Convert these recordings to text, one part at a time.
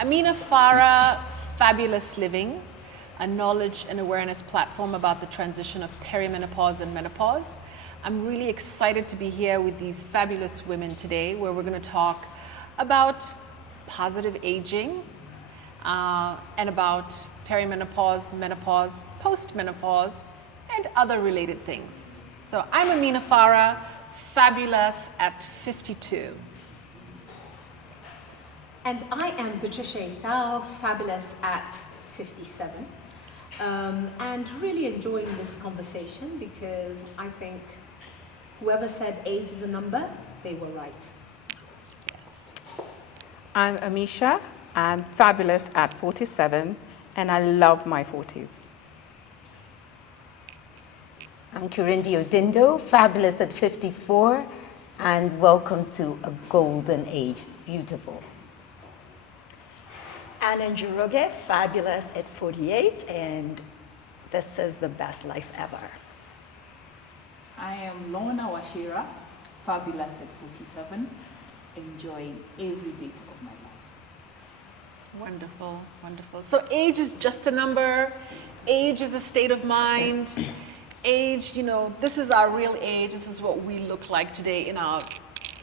Amina Farah, Fab-U-Las Living, a knowledge and awareness platform about the transition of perimenopause and menopause. I'm really excited to be here with these fabulous women today, where we're going to talk about positive aging and about perimenopause, menopause, postmenopause, and other related things. So I'm Amina Farah, Fab-U-Las at 52. And I am Patricia, now Fab-U-Las at 57. And really enjoying this conversation because I think whoever said age is a number, they were right. Yes. I'm Amisha. I'm Fab-U-Las at 47, and I love my 40s. I'm Kirindi Odindo, Fab-U-Las at 54, and welcome to a golden age. Beautiful. Anna Njuroge, Fab-U-Las at 48, and this is the best life ever. I am Lorna Washira, Fab-U-Las at 47, enjoying every bit of my life. Wonderful, wonderful. So age is just a number. Age is a state of mind. Age, you know, this is our real age. This is what we look like today in our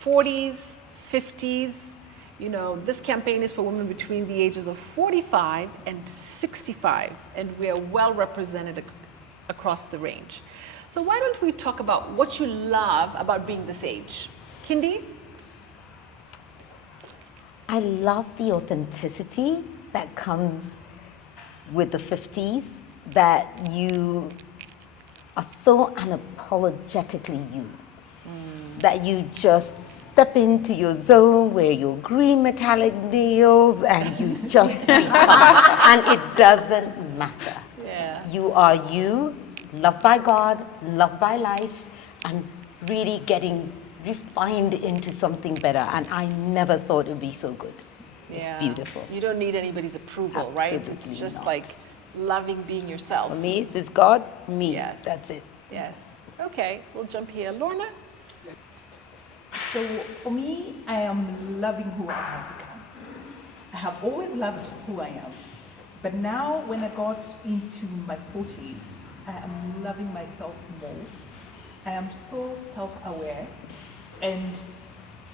40s, 50s. You know, this campaign is for women between the ages of 45 and 65, and we are well represented across the range. So why don't we talk about what you love about being this age? Hindi? I love the authenticity that comes with the 50s, that you are so unapologetically you. That you just step into your zone, wear your green metallic nails, and you just become, and it doesn't matter. Yeah. You are you, loved by God, loved by life, and really getting refined into something better. And I never thought it would be so good. Yeah. It's beautiful. You don't need anybody's approval, right? It's Absolutely just not. like loving being yourself. For me, it's just God, me. Yes. That's it. Yes. Okay, we'll jump here. Lorna? So for me, I am loving who I have become. I have always loved who I am. But now when I got into my 40s, I am loving myself more. I am so self-aware, and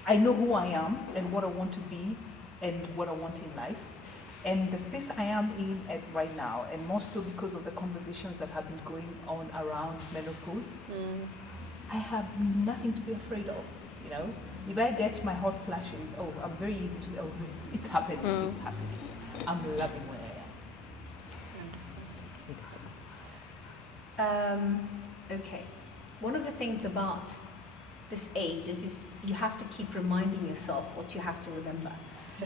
I know who I am and what I want to be and what I want in life. And the space I am in at right now, and more so because of the conversations that have been going on around menopause, I have nothing to be afraid of. You know, if I get my hot flashes, oh, I'm very easy to, oh, it's happening, it's happening. I'm loving where I am. Okay. One of the things about this age is you have to keep reminding yourself what you have to remember.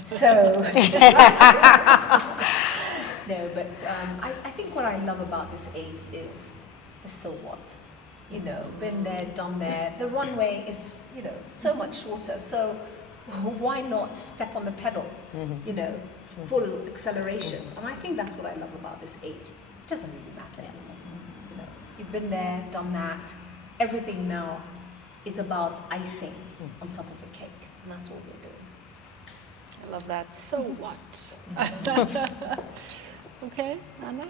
So, no, but I think what I love about this age is the so what. You know, been there, done there. The runway is, you know, so much shorter. So why not step on the pedal, you know, full acceleration? And I think that's what I love about this age. It doesn't really matter anymore. You know, you've been there, done that. Everything now is about icing on top of a cake. And that's what we're doing. I love that. So what? Okay, Anna?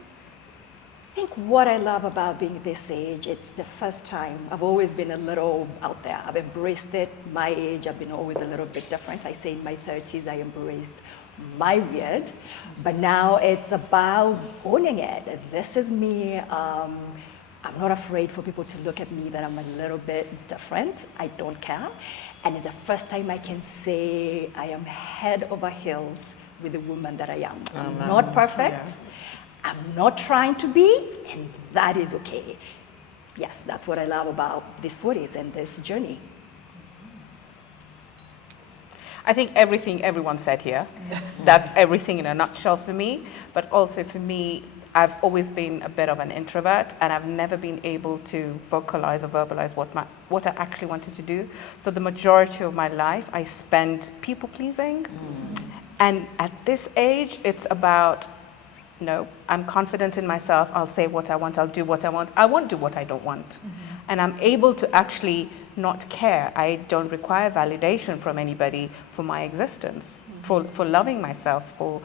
I think what I love about being this age, it's the first time. I've always been a little out there. I've embraced it. My age, I've been always a little bit different. I say in my 30s, I embraced my weird, but now it's about owning it. This is me. I'm not afraid for people to look at me that I'm a little bit different. I don't care. And it's the first time I can say I am head over heels with the woman that I am. I'm not perfect. Yeah. I'm not trying to be, and that is okay. Yes, that's what I love about these 40s and this journey. I think everything everyone said here, that's everything in a nutshell for me. But also for me, I've always been a bit of an introvert, and I've never been able to vocalize or verbalize what I actually wanted to do. So the majority of my life, I spent people pleasing. And at this age, it's about, no, I'm confident in myself. I'll say what I want. I'll do what I want. I won't do what I don't want. And I'm able to actually not care. I don't require validation from anybody for my existence, for loving myself, for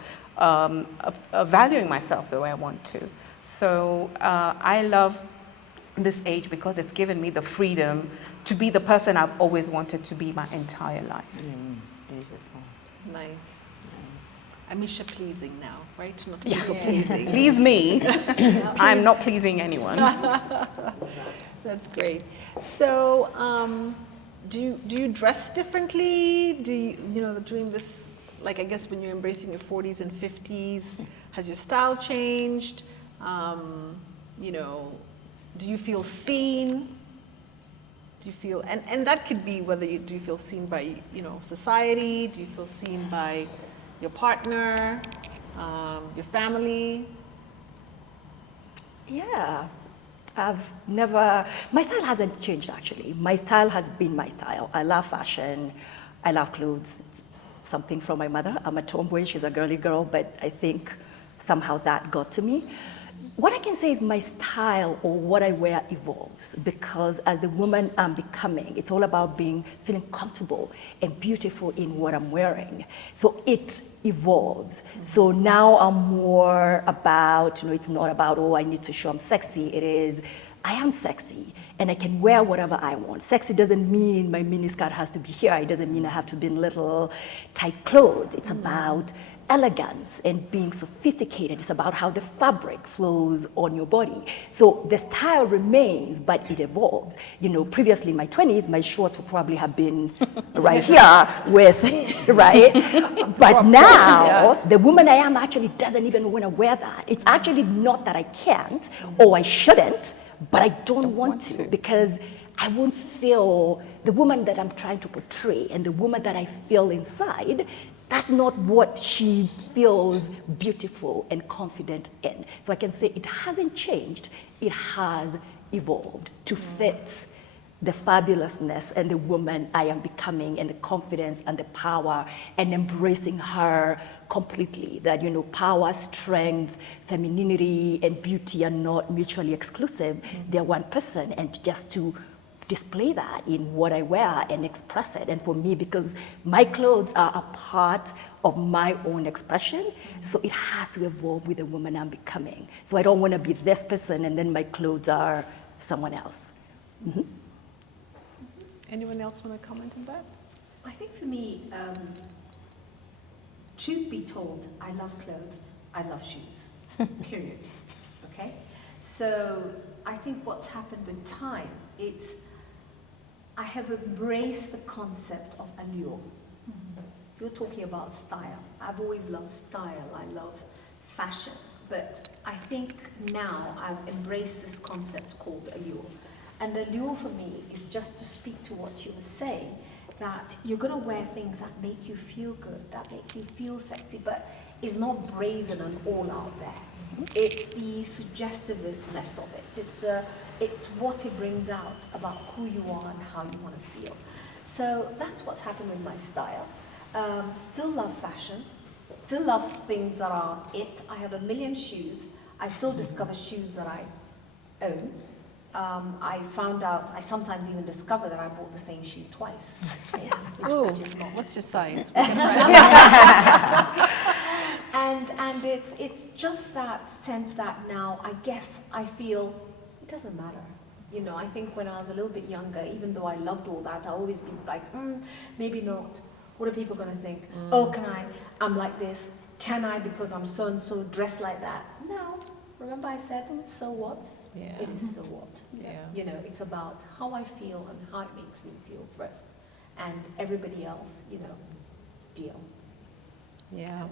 valuing myself the way I want to. So I love this age because it's given me the freedom to be the person I've always wanted to be my entire life. Beautiful. Nice. Amisha pleasing now, right? Not people pleasing. Please me. I'm not pleasing anyone. That's great. So, do you dress differently? Do you know, during this, like, I guess when you're embracing your 40s and 50s, has your style changed? You know, do you feel seen? Do you feel, and that could be whether do you feel seen by, you know, society? Do you feel seen by your partner, your family? Yeah, my style hasn't changed actually. My style has been my style. I love fashion, I love clothes. It's something from my mother. I'm a tomboy, she's a girly girl, but I think somehow that got to me. What I can say is my style or what I wear evolves, because as the woman I'm becoming, it's all about feeling comfortable and beautiful in what I'm wearing. So it evolves. So now I'm more about, you know, it's not about, oh, I need to show I'm sexy. It is, I am sexy and I can wear whatever I want. Sexy doesn't mean my miniskirt has to be here. It doesn't mean I have to be in little tight clothes. It's about elegance and being sophisticated. It's about how the fabric flows on your body. So the style remains, but it evolves. You know, previously in my 20s, my shorts would probably have been right here with, right? But now, the woman I am actually doesn't even want to wear that. It's actually not that I can't or I shouldn't, but I don't want to, because I won't feel the woman that I'm trying to portray and the woman that I feel inside. That's not what she feels beautiful and confident in. So I can say it hasn't changed, it has evolved to fit the fabulousness and the woman I am becoming, and the confidence and the power, and embracing her completely. That, you know, power, strength, femininity, and beauty are not mutually exclusive. They're one person, and just to display that in what I wear and express it. And for me, because my clothes are a part of my own expression, so it has to evolve with the woman I'm becoming. So I don't want to be this person and then my clothes are someone else. Mm-hmm. Anyone else want to comment on that? I think for me, truth be told, I love clothes, I love shoes, period, okay? So I think what's happened with time, I have embraced the concept of allure. You're talking about style. I've always loved style, I love fashion, but I think now I've embraced this concept called allure. And allure for me is just to speak to what you were saying, that you're going to wear things that make you feel good, that make you feel sexy, but is not brazen and all out there. It's the suggestiveness of it. It's what it brings out about who you are and how you want to feel. So that's what's happened with my style. Still love fashion, still love things that are it. I have a million shoes. I still discover shoes that I own. I found out, I sometimes even discover that I bought the same shoe twice. Yeah, Oh, what's your size? And it's just that sense that now I guess I feel it doesn't matter. You know, I think when I was a little bit younger, even though I loved all that, I always be like, maybe not. What are people going to think? Oh, I'm like this. Can I, because I'm so and so, dressed like that? No. Remember I said, so what? Yeah. It is so what? Yeah. You know, it's about how I feel and how it makes me feel first. And everybody else, you know, deal. Yeah.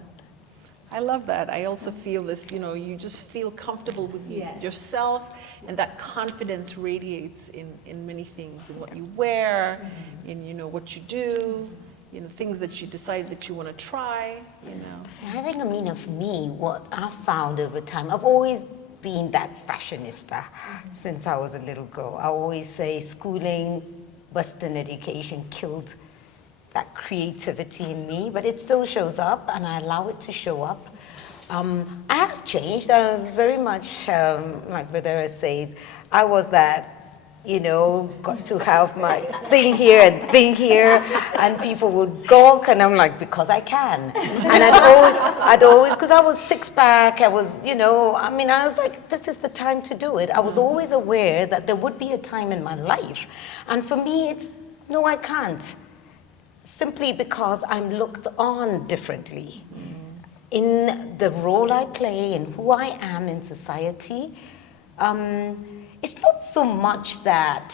I love that. I also feel this, you know, you just feel comfortable with Yes. yourself, and that confidence radiates in many things, in what you wear, in, you know, what you do, you know, things that you decide that you want to try, you know. I think, Amina, for me, what I've found over time, I've always been that fashionista since I was a little girl. I always say schooling, Western education killed that creativity in me, but it still shows up, and I allow it to show up. I have changed. I was very much, like Badara says, I was that got to have my thing here and thing here, and people would gawk, and I'm like, because I can. And I'd always, because I was six-pack, I was like, this is the time to do it. I was always aware that there would be a time in my life. And for me, it's, no, I can't. Simply because I'm looked on differently. In the role I play and who I am in society, it's not so much that,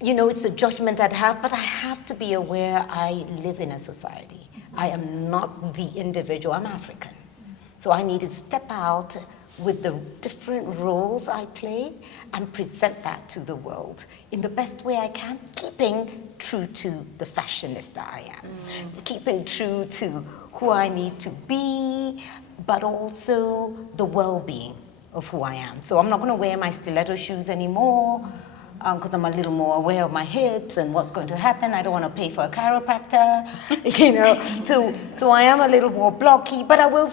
it's the judgment I'd have, but I have to be aware I live in a society. I am not the individual, I'm African. So I need to step out with the different roles I play and present that to the world in the best way I can, keeping true to the fashionista I am, keeping true to who I need to be, but also the well-being of who I am. So I'm not going to wear my stiletto shoes anymore because I'm a little more aware of my hips and what's going to happen. I don't want to pay for a chiropractor, So I am a little more blocky, but I will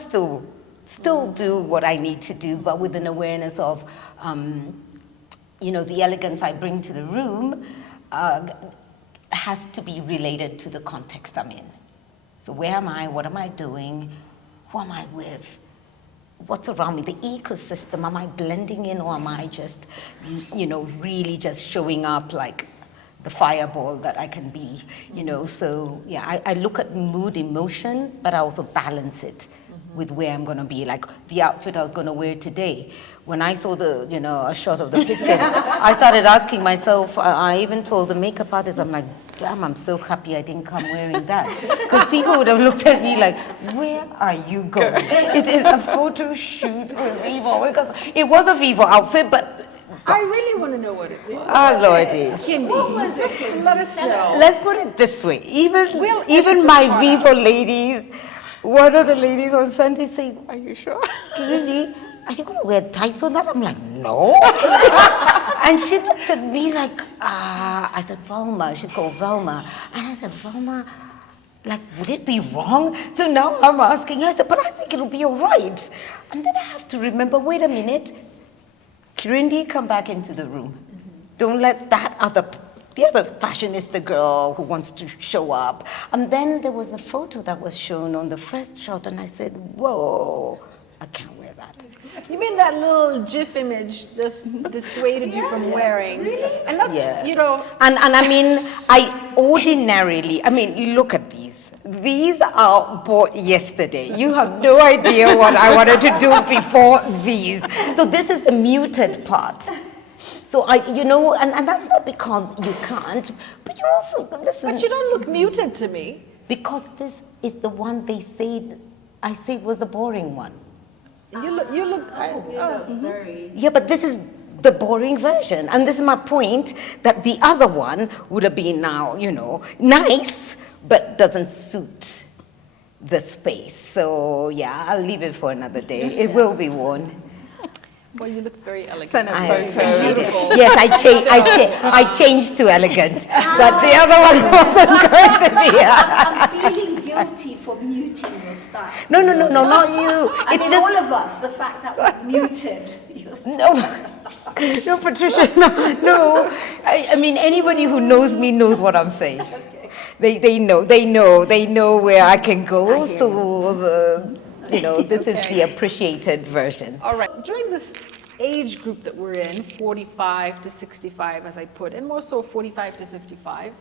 still do what I need to do, but with an awareness of, the elegance I bring to the room has to be related to the context I'm in. So where am I? What am I doing? Who am I with? What's around me? The ecosystem, am I blending in, or am I just, really just showing up like the fireball that I can be, So yeah, I look at mood, emotion, but I also balance it with where I'm going to be. Like the outfit I was going to wear today. When I saw a shot of the pictures, I started asking myself, I even told the makeup artist, I'm like, damn, I'm so happy I didn't come wearing that. Because people would have looked at me like, where are you going? It is a photo shoot with Vivo. Because it was a Vivo outfit, but I really want to know what it was. Oh, Lordy. Kimby, just let us know. Let's put it this way. Even my Vivo ladies, one of the ladies on Sunday said, are you sure? Really? Are you going to wear tights on that? I'm like, no. And she looked at me like, I said, Velma. She's called Velma. And I said, Velma, like, would it be wrong? So now I'm asking her, I said, but I think it'll be all right. And then I have to remember, wait a minute. Kirindi, come back into the room. Don't let the other fashionista girl who wants to show up. And then there was a photo that was shown on the first shot, and I said, whoa, I can't wear that. You mean that little GIF image just dissuaded you from wearing? Really? And that's, And I mean, I ordinarily, you look at these. These are bought yesterday. You have no idea what I wanted to do before these. So this is the muted part. So and that's not because you can't, but you also, listen. But you don't look muted to me. Because this is the one I say was the boring one. You look very... Yeah, but this is the boring version. And this is my point, that the other one would have been now, nice, but doesn't suit the space. So yeah, I'll leave it for another day. It will be worn. Well, you look very elegant. Send us photos. Yes, I changed to elegant, but the other one wasn't going to be. I'm feeling guilty for muting your style. No, not you. It's just all of us. The fact that we muted your style. No, Patricia, no. I mean, anybody who knows me knows what I'm saying. Okay. They know where I can go. So. This is the appreciated version. All right. During this age group that we're in, 45 to 65, as I put, and more so 45 to 55,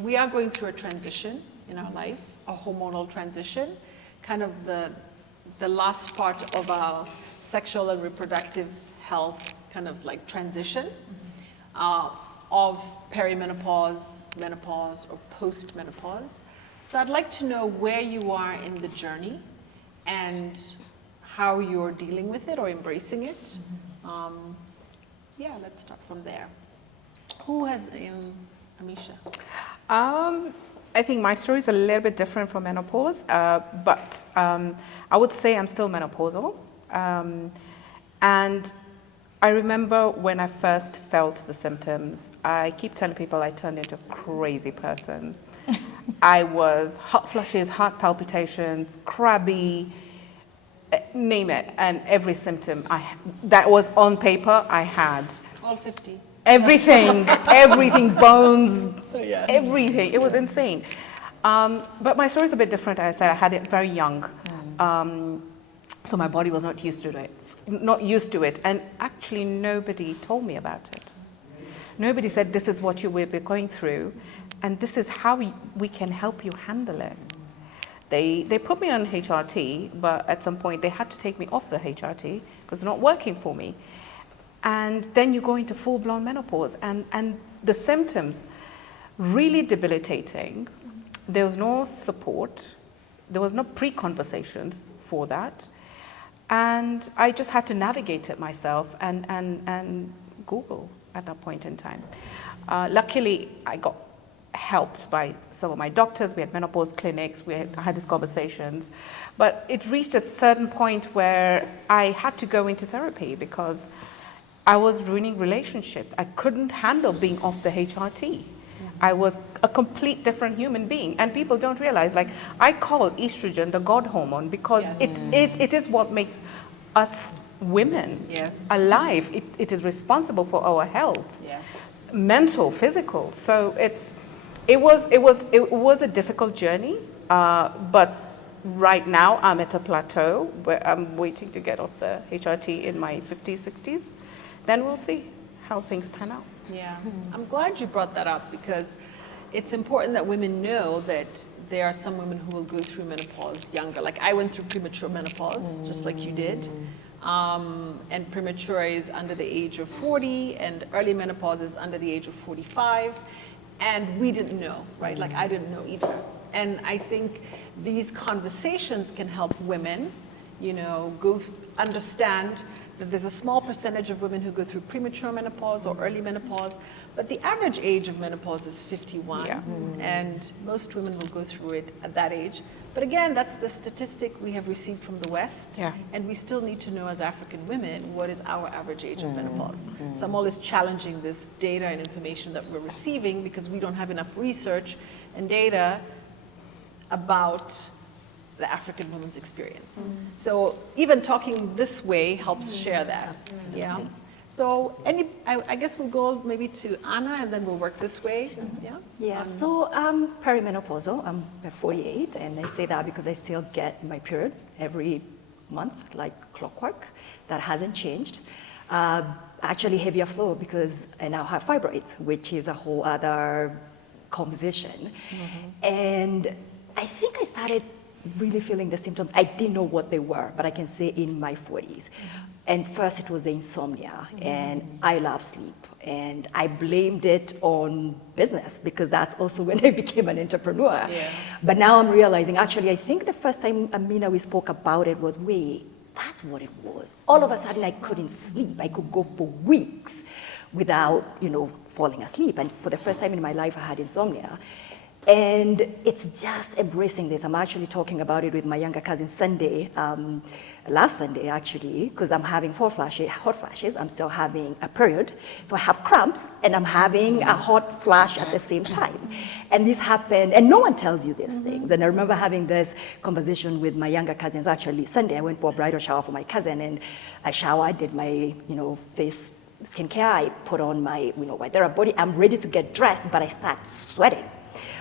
we are going through a transition in our life, a hormonal transition, kind of the last part of our sexual and reproductive health kind of like transition of perimenopause, menopause, or post-menopause. So I'd like to know where you are in the journey and how you're dealing with it or embracing it. Let's start from there. Who has, Amisha? I think my story is a little bit different from menopause, but I would say I'm still menopausal. And I remember when I first felt the symptoms, I keep telling people I turned into a crazy person. I was hot flushes, heart palpitations, crabby, name it, and every symptom that was on paper, I had. All 50. Everything, everything, bones, everything. It was insane. But my story is a bit different. As I said, I had it very young. So my body was not used to it. And actually nobody told me about it. Nobody said, this is what you will be going through, and this is how we can help you handle it. They put me on HRT, but at some point they had to take me off the HRT because it's not working for me. And then you go into full-blown menopause, and the symptoms really debilitating. There was no support. There was no pre-conversations for that. And I just had to navigate it myself and Google at that point in time. Luckily, I got helped by some of my doctors. We had menopause clinics. I had these conversations. But it reached a certain point where I had to go into therapy because I was ruining relationships. I couldn't handle being off the HRT. I was a complete different human being. And people don't realize, like, I call estrogen the God hormone because it is what makes us women alive. It is responsible for our health, mental, physical. So it was a difficult journey, but right now I'm at a plateau where I'm waiting to get off the HRT in my 50s, 60s. Then we'll see how things pan out. Yeah, I'm glad you brought that up because it's important that women know that there are some women who will go through menopause younger. Like I went through premature menopause, just like you did. And premature is under the age of 40 and early menopause is under the age of 45. And we didn't know, right? Like I didn't know either. And I think these conversations can help women, understand that there's a small percentage of women who go through premature menopause or early menopause, but the average age of menopause is 51, and most women will go through it at that age. But again, that's the statistic we have received from the West, and we still need to know as African women what is our average age of menopause. So I'm always challenging this data and information that we're receiving because we don't have enough research and data about the African woman's experience. So even talking this way helps share that. Yeah. So I guess we'll go maybe to Anna and then we'll work this way. Yeah. So I'm perimenopausal. I'm 48, and I say that because I still get my period every month, like clockwork. That hasn't changed. Actually heavier flow because I now have fibroids, which is a whole other conversation. And I think I started really feeling the symptoms. I didn't know what they were, but I can say in my 40s. And first it was the insomnia, and I love sleep. And I blamed it on business because that's also when I became an entrepreneur. But now I'm realizing, actually, I think the first time, Amina, we spoke about it was, wait, that's what it was. All of a sudden I couldn't sleep. I could go for weeks without, falling asleep. And for the first time in my life, I had insomnia. And it's just embracing this. I'm actually talking about it with my younger cousin Sunday, last Sunday actually, because I'm having hot flashes. I'm still having a period. So I have cramps and I'm having a hot flash at the same time. And this happened, and no one tells you these things. And I remember having this conversation with my younger cousins actually. Sunday I went for a bridal shower for my cousin, and I showered, did my, face skincare. I put on my, my body. I'm ready to get dressed, but I start sweating.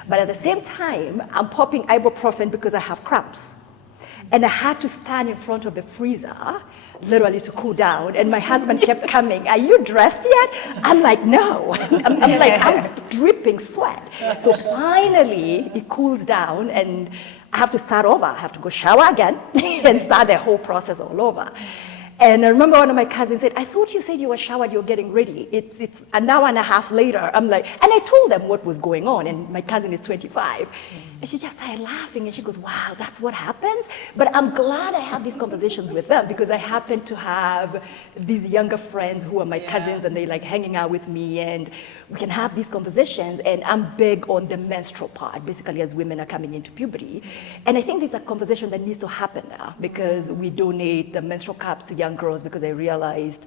But at the same time, I'm popping ibuprofen because I have cramps. And I had to stand in front of the freezer, literally to cool down. And my husband kept coming, are you dressed yet? I'm like, no. I'm dripping sweat. So finally, it cools down and I have to start over. I have to go shower again and start the whole process all over. And I remember one of my cousins said, I thought you said you were showered, you're getting ready. It's an hour and a half later. I'm like, and I told them what was going on, and my cousin is 25. And she just started laughing, and she goes, wow, that's what happens? But I'm glad I have these conversations with them, because I happen to have these younger friends who are my cousins, and they like hanging out with me, and we can have these conversations. And I'm big on the menstrual part, basically, as women are coming into puberty. And I think this is a conversation that needs to happen now, because we donate the menstrual cups to young girls, because I realized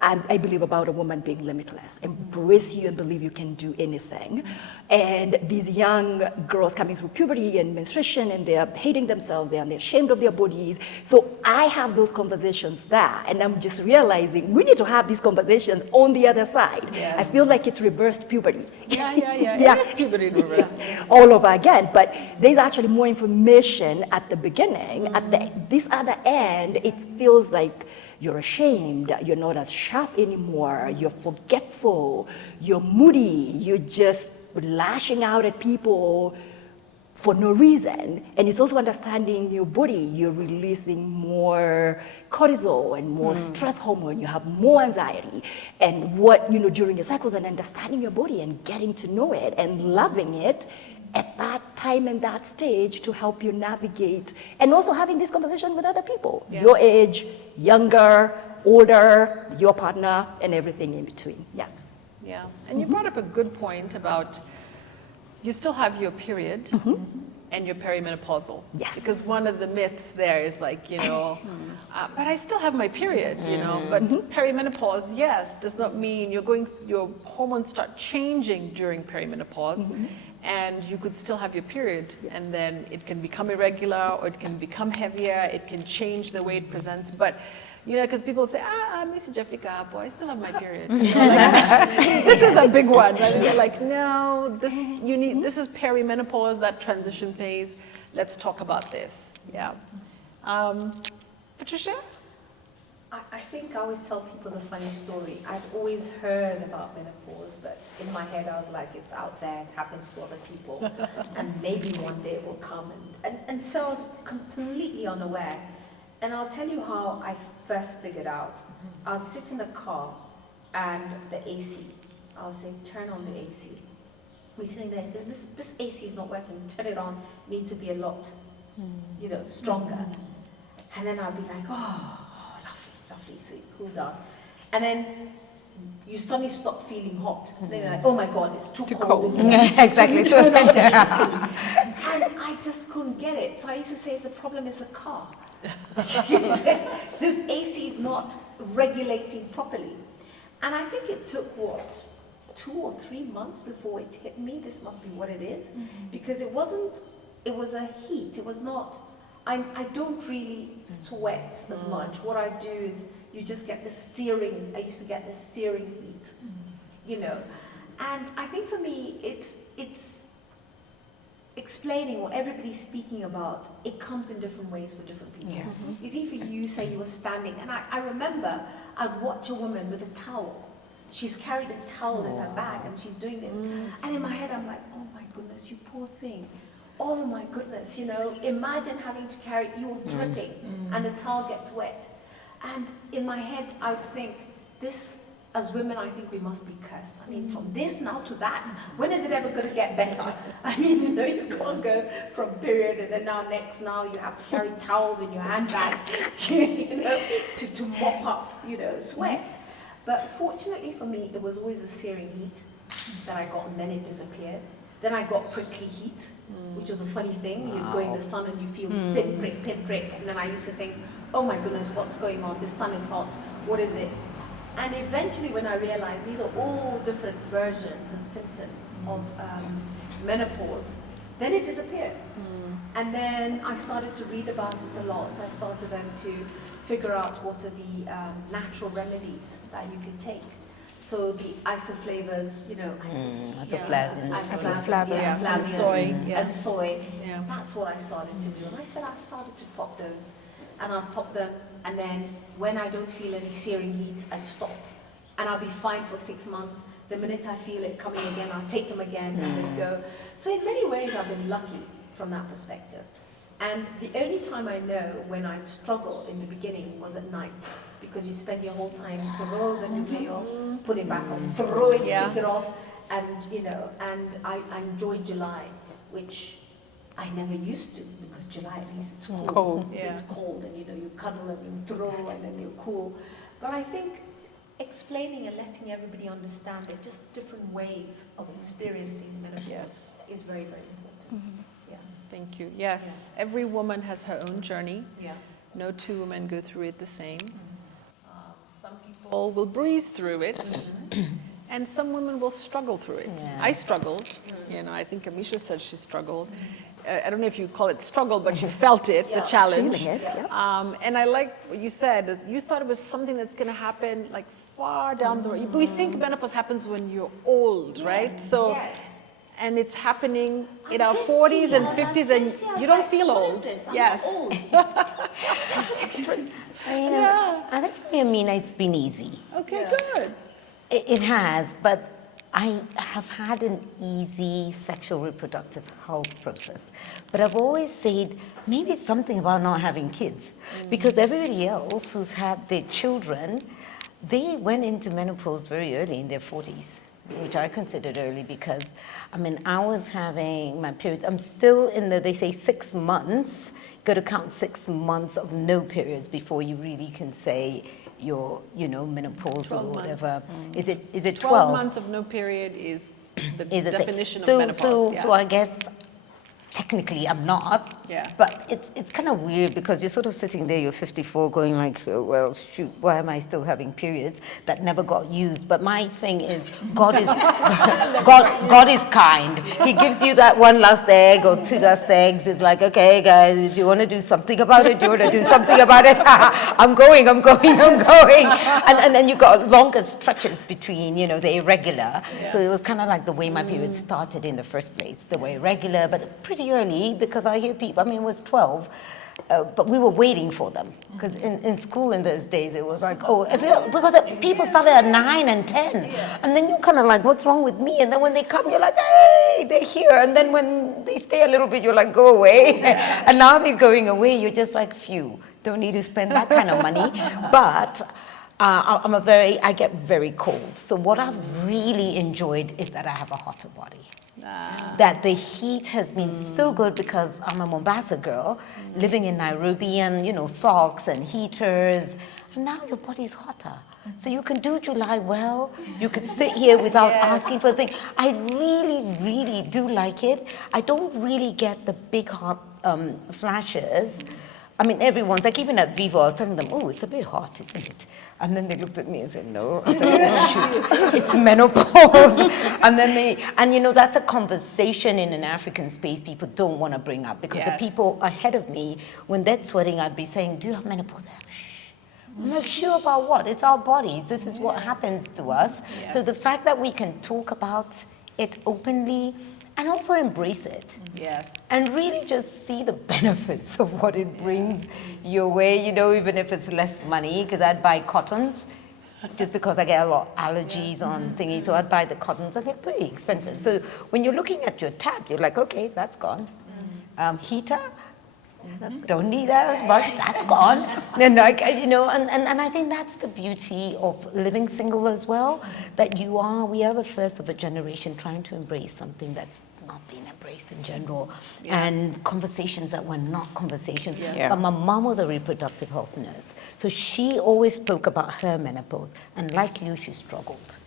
I believe about a woman being limitless. Embrace you and believe you can do anything. And these young girls coming through puberty and menstruation, and they're hating themselves and they're ashamed of their bodies. So I have those conversations there, and I'm just realizing we need to have these conversations on the other side. Yes. I feel like it's reversed puberty. Yeah. It is puberty in reverse. All over again, but there's actually more information at the beginning. At this other end, it feels like you're ashamed, you're not as sharp anymore, you're forgetful, you're moody, you're just lashing out at people for no reason. And it's also understanding your body. You're releasing more cortisol and more stress hormone. You have more anxiety. And what, during your cycles, and understanding your body and getting to know it and loving it at that time and that stage to help you navigate. And also having this conversation with other people, your age, younger, older, your partner, and everything in between. Yes. Yeah, and you brought up a good point about you still have your period and your perimenopausal. Yes. Because one of the myths there is like, but I still have my period, but perimenopause, yes, does not mean your hormones start changing during perimenopause. And you could still have your period, and then it can become irregular, or it can become heavier, it can change the way it presents. But because people say, Miss Jessica, boy, I still have my period. This is a big one, right? And you're like, no, this is perimenopause, that transition phase. Let's talk about this. Yeah. Patricia? I think I always tell people the funny story. I'd always heard about menopause, but in my head I was like, it's out there, it happens to other people, and maybe one day it will come. And so I was completely unaware. And I'll tell you how I first figured out. I'd sit in the car and the AC, I'll say, turn on the AC. We're sitting there, this AC is not working, turn it on, needs to be a lot, stronger. And then I'll be like, oh, lovely, so you cool down. And then you suddenly stop feeling hot. And then you're like, oh my God, it's too cold. Exactly. So you turn on the AC. And I just couldn't get it. So I used to say, the problem is the car. This AC is not regulating properly. And I think it took, 2 or 3 months before it hit me, this must be what it is. Because it was a heat, it was not, I don't really sweat as much. What I do is, you just get this searing, I used to get this searing heat, And I think for me, it's explaining what everybody's speaking about. It comes in different ways for different people. Yes. You see, for you, say you were standing, and I remember I'd watch a woman with a towel. She's carried a towel in her bag, and she's doing this. And in my head, I'm like, oh my goodness, you poor thing. Oh my goodness, imagine having to carry, you're dripping, and the towel gets wet. And in my head, I would think, this, as women, I think we must be cursed. I mean, from this now to that, when is it ever going to get better? I mean, you can't go from period and then now you have to carry towels in your handbag, to mop up, sweat. But fortunately for me, it was always a searing heat that I got, and then it disappeared. Then I got prickly heat, which was a funny thing. You go in the sun and you feel pinprick. And then I used to think, oh my goodness, what's going on? The sun is hot. What is it? And eventually when I realized these are all different versions and symptoms of menopause, then it disappeared. And then I started to read about it a lot. I started then to figure out what are the natural remedies that you can take. So the isoflavors, isoflavors, and soy. Yeah. That's what I started to do. And I started to pop those. And I'll pop them, and then when I don't feel any searing heat, I'd stop. And I'll be fine for 6 months. The minute I feel it coming again, I'll take them again and then go. So in many ways, I've been lucky from that perspective. And the only time I know when I'd struggle in the beginning was at night, because you spend your whole time throw the duvet off, put it back on, throw it, take it off, and and I enjoy July, which I never used to, because July at least it's cold. It's cold, and you cuddle and you throw and then you're cool. But I think explaining and letting everybody understand that just different ways of experiencing menopause is very, very important. Yeah. Thank you. Yes, every woman has her own journey. Yeah. No two women go through it the same. Some people people will breeze through it, and some women will struggle through it. Yeah. I struggled. You know, I think Amisha said she struggled. I don't know if you call it struggle, but you felt it, the challenge. Feeling it, yeah. And I like what you said, is you thought it was something that's going to happen like far down the road. We think menopause happens when you're old, right? So, and it's happening in our 40s and 50s, and you don't feel old. Yes. I think for me, Amina, it's been easy. Okay, good. It has, but I have had an easy sexual reproductive health process. But I've always said, maybe it's something about not having kids. Because everybody else who's had their children, they went into menopause very early in their 40s, which I considered early because, I mean, I was having my periods. I'm still in the, they say 6 months. You got to count 6 months of no periods before you really can say you're, you know, menopausal or whatever. Is it 12? 12 months of no period is the definition of menopause. So I guess technically I'm not, but it's kind of weird because you're sort of sitting there, you're 54 going like, oh, well, shoot, why am I still having periods that never got used? But my thing is, God is kind. He gives you that one last egg or 2 last eggs. It's like, okay, guys, do you want to do something about it? Do you want to do something about it? I'm going. And then you got longer stretches between, you know, the irregular. So it was kind of like the way my periods started in the first place. They were irregular, but pretty early because I hear people, I mean, it was 12, but we were waiting for them. Because in school in those days, it was like, oh, because people started at 9 and 10. And then you're kind of like, what's wrong with me? And then when they come, you're like, hey, they're here. And then when they stay a little bit, you're like, go away. And now they're going away, you're just like, phew, don't need to spend that kind of money. But I get very cold. So what I've really enjoyed is that I have a hotter body. That the heat has been so good because I'm a Mombasa girl living in Nairobi and, you know, socks and heaters. And now your body's hotter. So you can do July well. You can sit here without asking for things. I really, really do like it. I don't really get the big hot flashes. I mean, everyone's like, even at Vivo, I was telling them, oh, it's a bit hot, isn't it? And then they looked at me and said, no. I said, oh, shoot, it's menopause. And you know, that's a conversation in an African space people don't want to bring up because the people ahead of me, when they're sweating, I'd be saying, do you have menopause? I'm like, sure about what? It's our bodies. This is what happens to us. So the fact that we can talk about it openly and also embrace it. And really just see the benefits of what it brings your way, you know, even if it's less money, because I'd buy cottons just because I get a lot of allergies on thingy, so I'd buy the cottons and they're pretty expensive. So when you're looking at your tab, you're like, okay, that's gone. Heater, don't need that as much, that's gone. And like, you know, and I think that's the beauty of living single as well, that we are the first of a generation trying to embrace something that's not being embraced in general, and conversations that were not conversations. But my mom was a reproductive health nurse, so she always spoke about her menopause, and like you, she struggled.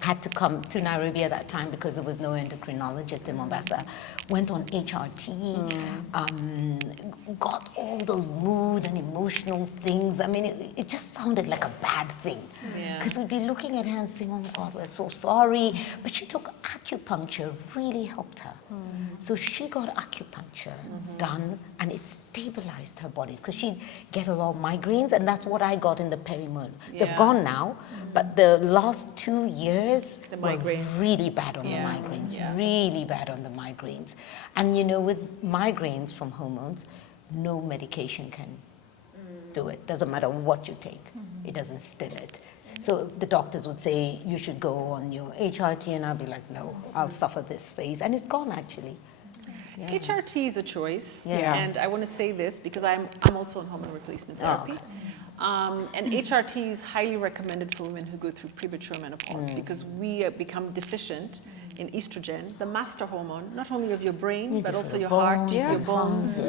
Had to come to Nairobi at that time because there was no endocrinologist in Mombasa. Went on HRT, got all those mood and emotional things. I mean, it just sounded like a bad thing. Because we'd be looking at her and saying, oh my God, we're so sorry. But she took acupuncture, really helped her. So she got acupuncture done, and it stabilized her body because she'd get a lot of migraines, and that's what I got in the peri-moon. They've gone now, but the last 2 years were really bad on the migraines, really bad on the migraines. And you know, with migraines from hormones, no medication can do it. Doesn't matter what you take, it doesn't still it. So the doctors would say, you should go on your HRT, and I'll be like, no, I'll suffer this phase. And it's gone, actually. HRT is a choice, and I want to say this because I'm also on hormone replacement therapy. And HRT is highly recommended for women who go through premature menopause because we become deficient in estrogen, the master hormone, not only of your brain, but also your heart, your bones,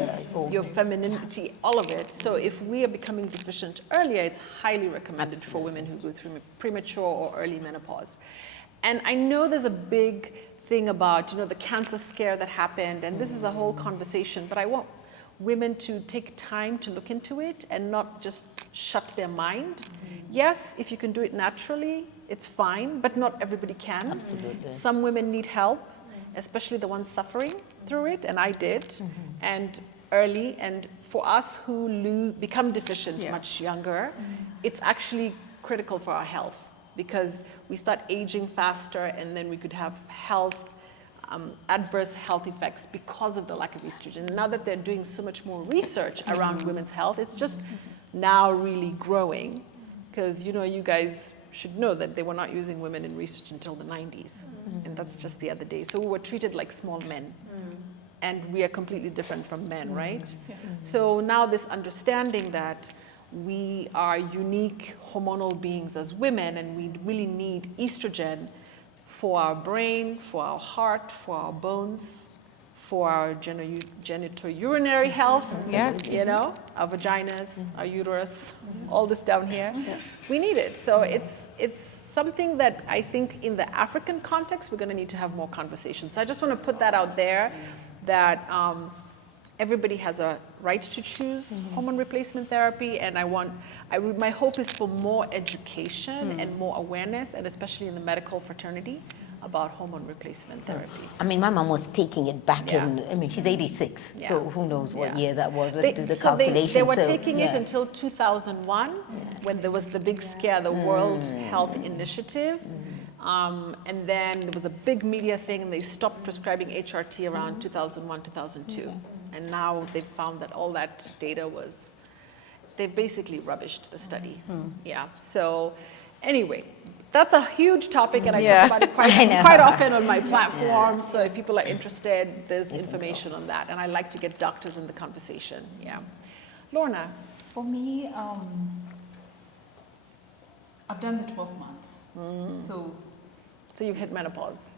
your femininity, all of it. So if we are becoming deficient earlier, it's highly recommended for women who go through premature or early menopause. And I know there's a big thing about, you know, the cancer scare that happened, and this is a whole conversation, but I want women to take time to look into it and not just shut their mind Yes, if you can do it naturally, it's fine, but not everybody can. Absolutely. Some women need help, especially the ones suffering through it, and I did, and early. And for us who become deficient much younger, it's actually critical for our health, because we start aging faster, and then we could have adverse health effects because of the lack of estrogen. Now that they're doing so much more research around women's health, it's just now really growing, because you guys should know that they were not using women in research until the 90s, and that's just the other day. So we were treated like small men, and we are completely different from men, right? So now this understanding that we are unique hormonal beings as women, and we really need estrogen for our brain, for our heart, for our bones, for our genitourinary health, our vaginas, our uterus, all this down here. We need it. So it's something that I think in the African context, we're going to need to have more conversations. So I just want to put that out there, that everybody has a right to choose hormone replacement therapy, and my hope is for more education and more awareness, and especially in the medical fraternity, about hormone replacement therapy. I mean, my mom was taking it back she's 86, so who knows what year that was. Let's do the calculation. They were taking it until 2001, when there was the big scare, the World Health Initiative. And then there was a big media thing, and they stopped prescribing HRT around 2001, 2002. And now they've found that all that data they've basically rubbished the study. So anyway, that's a huge topic, and I talk about it quite often on my platform. So if people are interested, there's information on that. And I like to get doctors in the conversation. Lorna? For me, I've done the 12 months. So you've hit menopause?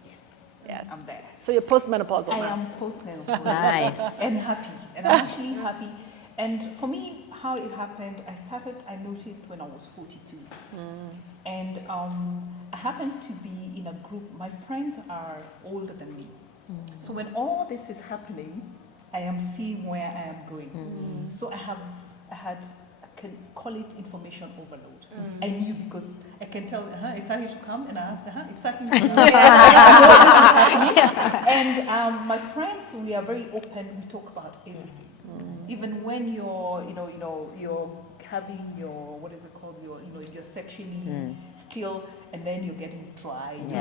Yes. I'm there. So you're postmenopausal now? I am postmenopausal. Nice. And happy. And I'm actually happy. And for me, how it happened, I noticed when I was 42. And I happened to be in a group, my friends are older than me. So when all this is happening, I am seeing where I am going. So I can call it information overload. I knew, because I can tell, it's starting to come, and I ask, it's starting to come. And my friends, we are very open, we talk about everything. Even when you're having your, what is it called, you're sexually still, and then you're getting dry, it's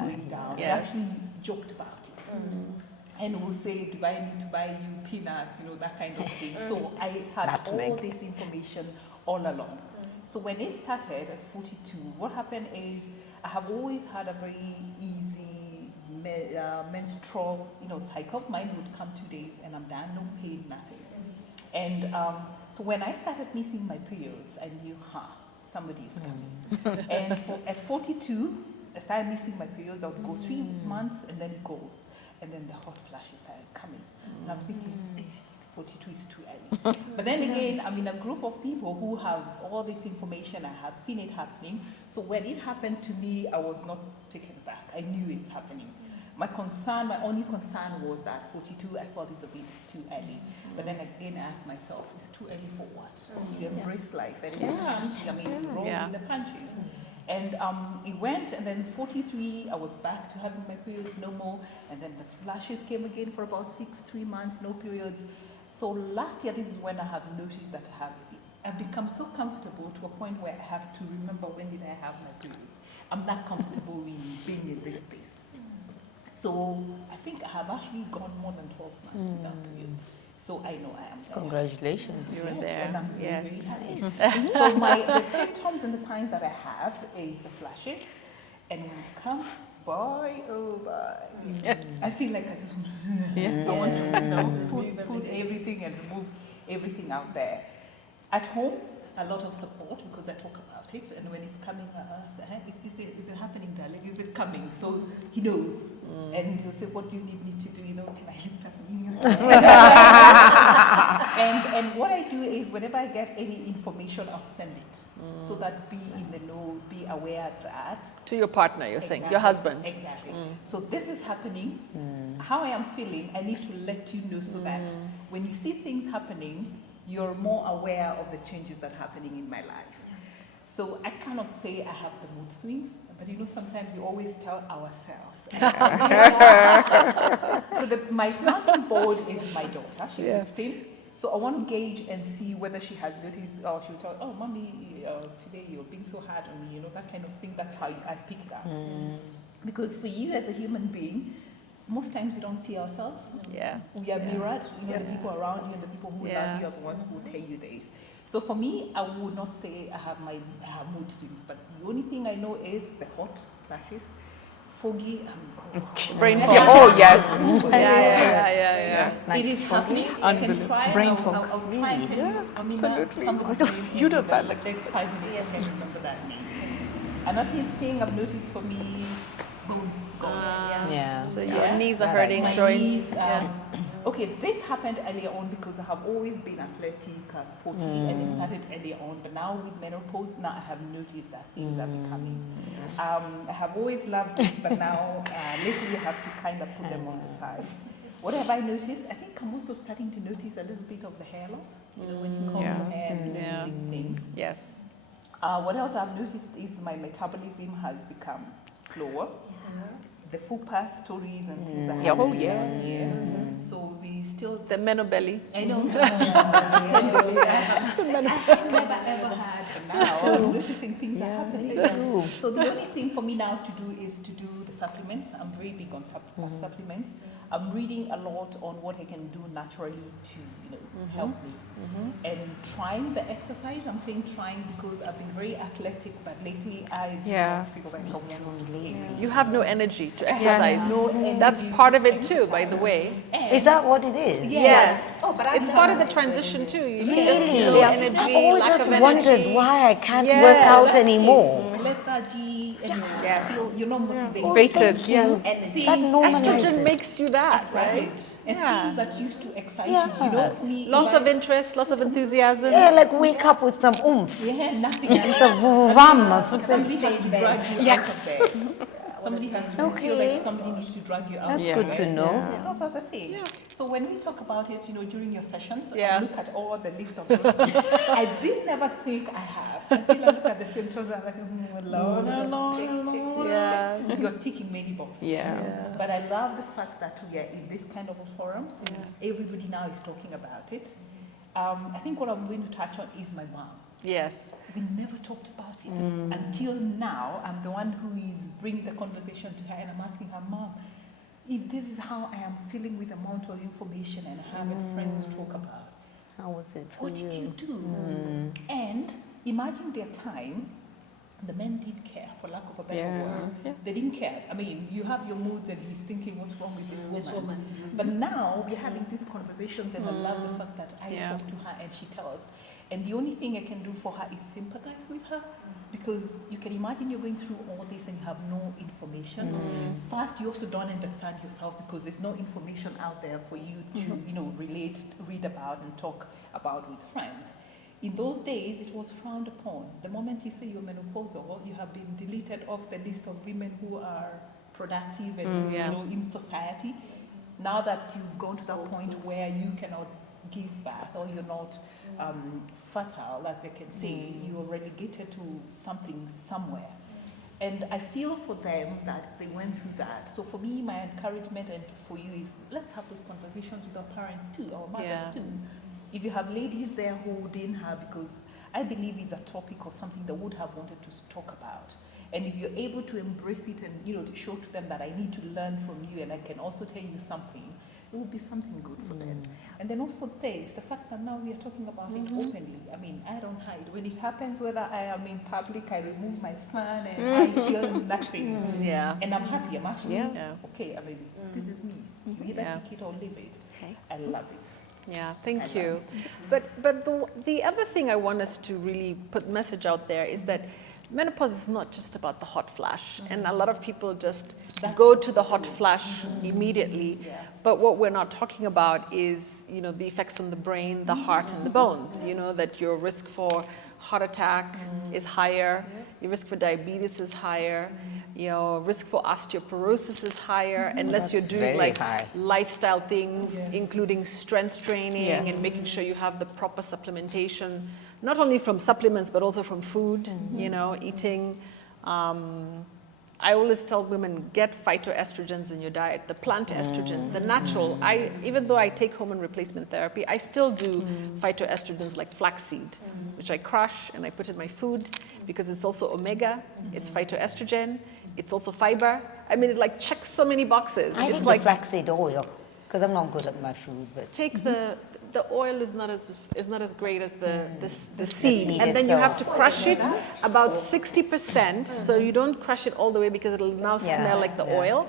going down. We actually joked about it. And we'll say, do I need to buy you peanuts, that kind of thing. So I had all this information all along. So when it started at 42, what happened is I have always had a very easy menstrual cycle. Mine would come 2 days and I'm done, no pain, nothing. And so when I started missing my periods, I knew, somebody is coming. And at 42, I started missing my periods. I would go 3 months and then it goes. And then the hot flashes started coming. And I'm thinking, 42 is too early. But then again, I'm in a group of people who have all this information. I have seen it happening. So when it happened to me, I was not taken back. I knew it's happening. My only concern was that 42, I thought it's a bit too early. But then again, I asked myself, it's too early for what? You embrace life. And roll in the punches. And it went, and then 43, I was back to having my periods no more. And then the flashes came again for about 3 months, no periods. So last year, this is when I have noticed that I've become so comfortable to a point where I have to remember, when did I have my periods? I'm not comfortable in being in this space. So I think I have actually gone more than 12 months without periods. So I know I am there. Congratulations. You were there. And I'm Yes. very happy. So the symptoms and the signs that I have is the flashes. And when it comes, boy, oh boy. I feel like I just want to put everything and remove everything out there. At home, a lot of support, because I talk about it, and when it's coming, I ask, is it happening, darling? Is it coming? So he knows, and he'll say, what do you need me to do? Can I lift up in your and what I do is, whenever I get any information, I'll send it, so that be in the know, be aware of that. To your partner, you're saying, your husband. Exactly. So this is happening. How I am feeling, I need to let you know, so that when you see things happening, you're more aware of the changes that are happening in my life. So I cannot say I have the mood swings, but sometimes you always tell ourselves. So my sounding board is my daughter. She's 16. So I want to gauge and see whether she has noticed, or she'll tell, oh, mommy, today you're being so hard on me, that kind of thing. That's how I pick it up. Because for you as a human being, most times we don't see ourselves. Yeah. We are mirrored. The people around you and the people who love you are the ones who will tell you this. So for me, I would not say I have mood swings, but the only thing I know is the hot flashes, foggy, brain fog. Oh, yes. Yeah. It is happening. I can try. Brain fog. I'll try and tell you. Absolutely. You don't sound like next 5 minutes. I can remember that name. Another thing I've noticed for me, bones gone. So your knees are hurting, My joints. knees, okay, this happened earlier on because I have always been athletic, sporty, and it started earlier on. But now with menopause, now I have noticed that things are becoming. I have always loved this, but now lately I have to kind of put them on the side. What have I noticed? I think I'm also starting to notice a little bit of the hair loss. When you comb your hair and noticing things. Yes. What else I've noticed is my metabolism has become slower. The fupa stories and things like that. So we still... The menobelly. I know. I've never ever had, and now I'm noticing things are happening. So the only thing for me now to do is to do the supplements. I'm very big on supplements. I'm reading a lot on what I can do naturally to help me. And trying the exercise, I'm saying trying because I've been very athletic, but lately I feel like I want You have no energy to exercise. No energy. That's part of it too, by the way. Is that what it is? Yes. Oh, but It's part of the transition too. You just Really? no energy, I've always lack just of wondered energy. why I can't work out anymore. Lethargy, and Yes. you're not motivated. Rated. Yes. That normalizes. Estrogen makes you that, right? And things that used to excite you, for me, Loss of interest, loss of enthusiasm. Yeah, like wake up with some oomph. nothing. It's a vuvum or something. Somebody has to drag you out of bed. Somebody has to feel like somebody needs to drag you out. That's of good bed. to know. Those are the things. So when we talk about it, during your sessions, Yeah. I look at all the list of those things. I did never think I have until I look at the symptoms. I'm like, Yeah. You're ticking many boxes. Yeah. But I love the fact that we are in this kind of a forum. Everybody now is talking about it. I think what I'm going to touch on is my mom. Yes. We never talked about it until now. I'm the one who is bringing the conversation to her, and I'm asking her, Mom, if this is how I am feeling with the amount of information and having friends to talk about, How was it for what did you you? do? And imagine their time, the men did care, for lack of a better word. They didn't care. I mean, you have your moods and he's thinking, what's wrong with this woman? But now we're having these conversations, and I love the fact that I talk to her and she tells. And the only thing I can do for her is sympathize with her, because you can imagine you're going through all this and you have no information. First, you also don't understand yourself because there's no information out there for you to, relate, read about and talk about with friends. In those days, it was frowned upon. The moment you say you're menopausal, you have been deleted off the list of women who are productive and in society. Now that you've gone to that point where you cannot give birth or you're not fertile, as they can say, you are relegated to something somewhere. And I feel for them that they went through that. So for me, my encouragement and for you is, let's have those conversations with our parents too, our mothers too. If you have ladies there who didn't have, because I believe it's a topic or something they would have wanted to talk about. And if you're able to embrace it and to show to them that I need to learn from you and I can also tell you something, it will be something good for them. And then also the fact that now we are talking about it openly. I mean, I don't hide. When it happens, whether I am in public, I remove my phone and I feel nothing. Yeah. And I'm happy. I'm actually, okay, I mean, this is me. You either take it or leave it. Okay. I love it. Yeah, thank you. But the other thing I want us to really put message out there is that menopause is not just about the hot flash, and a lot of people just go to the hot flash immediately. But what we're not talking about is, you know, the effects on the brain, the heart, and the bones. You know, that your risk for heart attack is higher, your risk for diabetes is higher, your risk for osteoporosis is higher, unless you're doing like lifestyle things, including strength training and making sure you have the proper supplementation, not only from supplements, but also from food, you know, eating. I always tell women, get phytoestrogens in your diet, the plant estrogens, the natural. Even though I take hormone replacement therapy, I still do phytoestrogens like flaxseed, which I crush and I put in my food because it's also omega, it's phytoestrogen, it's also fiber. I mean, it like checks so many boxes. I It's take like the flaxseed oil because I'm not good at my food. But take the oil is not as great as the seed, seed and then you have to itself. crush it about 60%. So you don't crush it all the way because it'll now smell like the oil.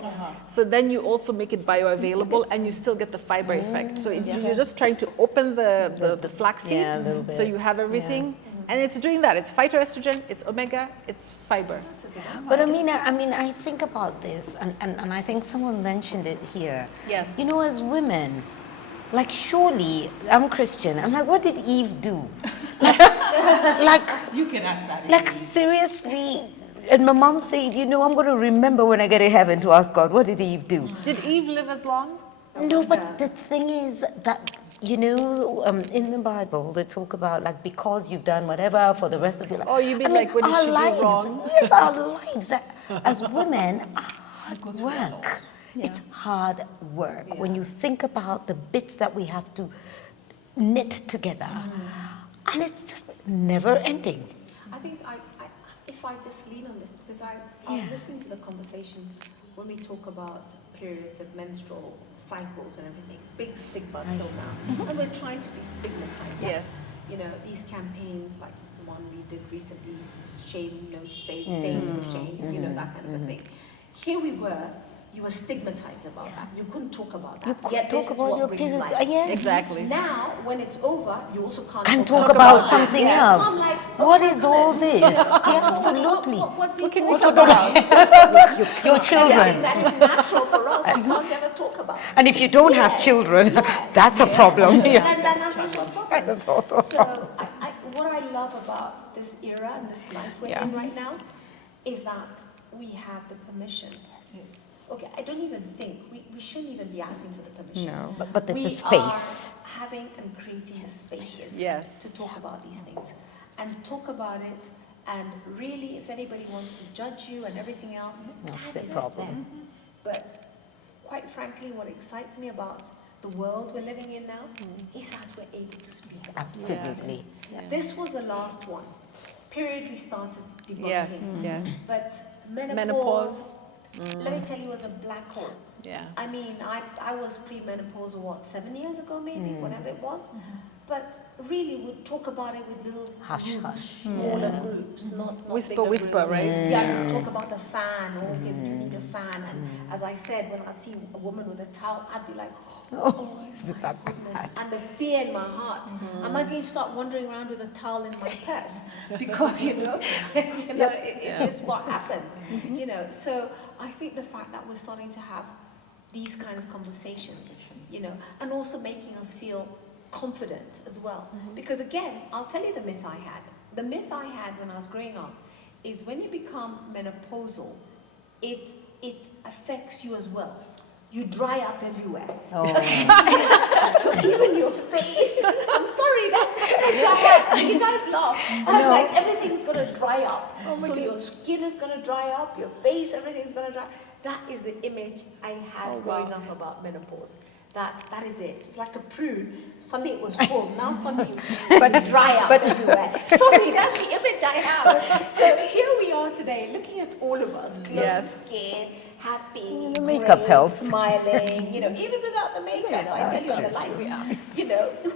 So then you also make it bioavailable, and you still get the fiber effect. So you're just trying to open the flaxseed, a little bit. so you have everything. And it's doing that. It's phytoestrogen, it's omega, it's fiber. But I think about this, and I think someone mentioned it here. Yes. You know, as women, like surely, I'm Christian, I'm like, what did Eve do? Like You can ask that. like seriously, and my mom said, you know, I'm going to remember when I get to heaven to ask God, what did Eve do? Did Eve live as long? No, but the thing is that, you know, in the Bible, they talk about like because you've done whatever for the rest of your life. Oh, you mean like what did our she do lives, wrong? Yes, our lives as women are hard work. It's hard work when you think about the bits that we have to knit together, and it's just never ending. I think if I just lean on this, because I was listening to the conversation when we talk about periods of menstrual cycles and everything, big stigma until now, and we're trying to destigmatize that. Yes. You know, these campaigns like the one we did recently, shame, no stay no shame, you know, that kind of a thing. Here we were, you were stigmatized about that. You couldn't talk about that. You could Yet talk this is about what your brings periods. life. Yes. Exactly. Now, when it's over, you also can't Can talk talk about that. something Yes. else. I'm like, What oh, is all goodness. this? Yeah, absolutely. What can we talk talk about? Your children. That is natural for us. We can't ever talk about. And if you don't have children, that's a problem. Then that's also a problem. That's also a So what I love about this era and this life we're in right Yes. now is that we have the permission. Okay, I don't even think, we shouldn't even be asking for the permission. No. But there's We a space. are having and creating the spaces Yes. to talk about these things and talk about it. And really, if anybody wants to judge you and everything else, That's that the is problem. them. But quite frankly, what excites me about the world we're living in now is that we're able to speak about Absolutely. this was the last one. Period we started debunking. Yes, yes. But menopause, Menopause. let me tell you, was a black hole. Yeah. I mean, I was premenopausal, 7 years ago maybe, whatever it was. But really would talk about it with little Hush, groups, hush. smaller groups, not Whisper, bigger whisper, groups. right? Yeah, we'd talk about the fan, okay, you need a fan. And as I said, when I'd see a woman with a towel, I'd be like, oh my goodness. And the fear in my heart. Am I going to start wandering around with a towel in my purse? Because, it is what happens. You know, so I think the fact that we're starting to have these kind of conversations, and also making us feel confident as well. Because again, I'll tell you the myth I had. The myth I had when I was growing up is when you become menopausal, it affects you as well. You dry up everywhere. So even your face, I'm sorry, that's dry up. You guys laugh. I was like, everything's gonna dry up. So your skin is gonna dry up, your face, everything's gonna dry. That is the image I had growing up about menopause. That is it. It's like a prune. Suddenly it was full. Now suddenly but dry up everywhere. Sorry, that's the image I have. So here we are today, looking at all of us, clothed skin, happy, The makeup great, helps. smiling. Even without the makeup, I tell you on the lights.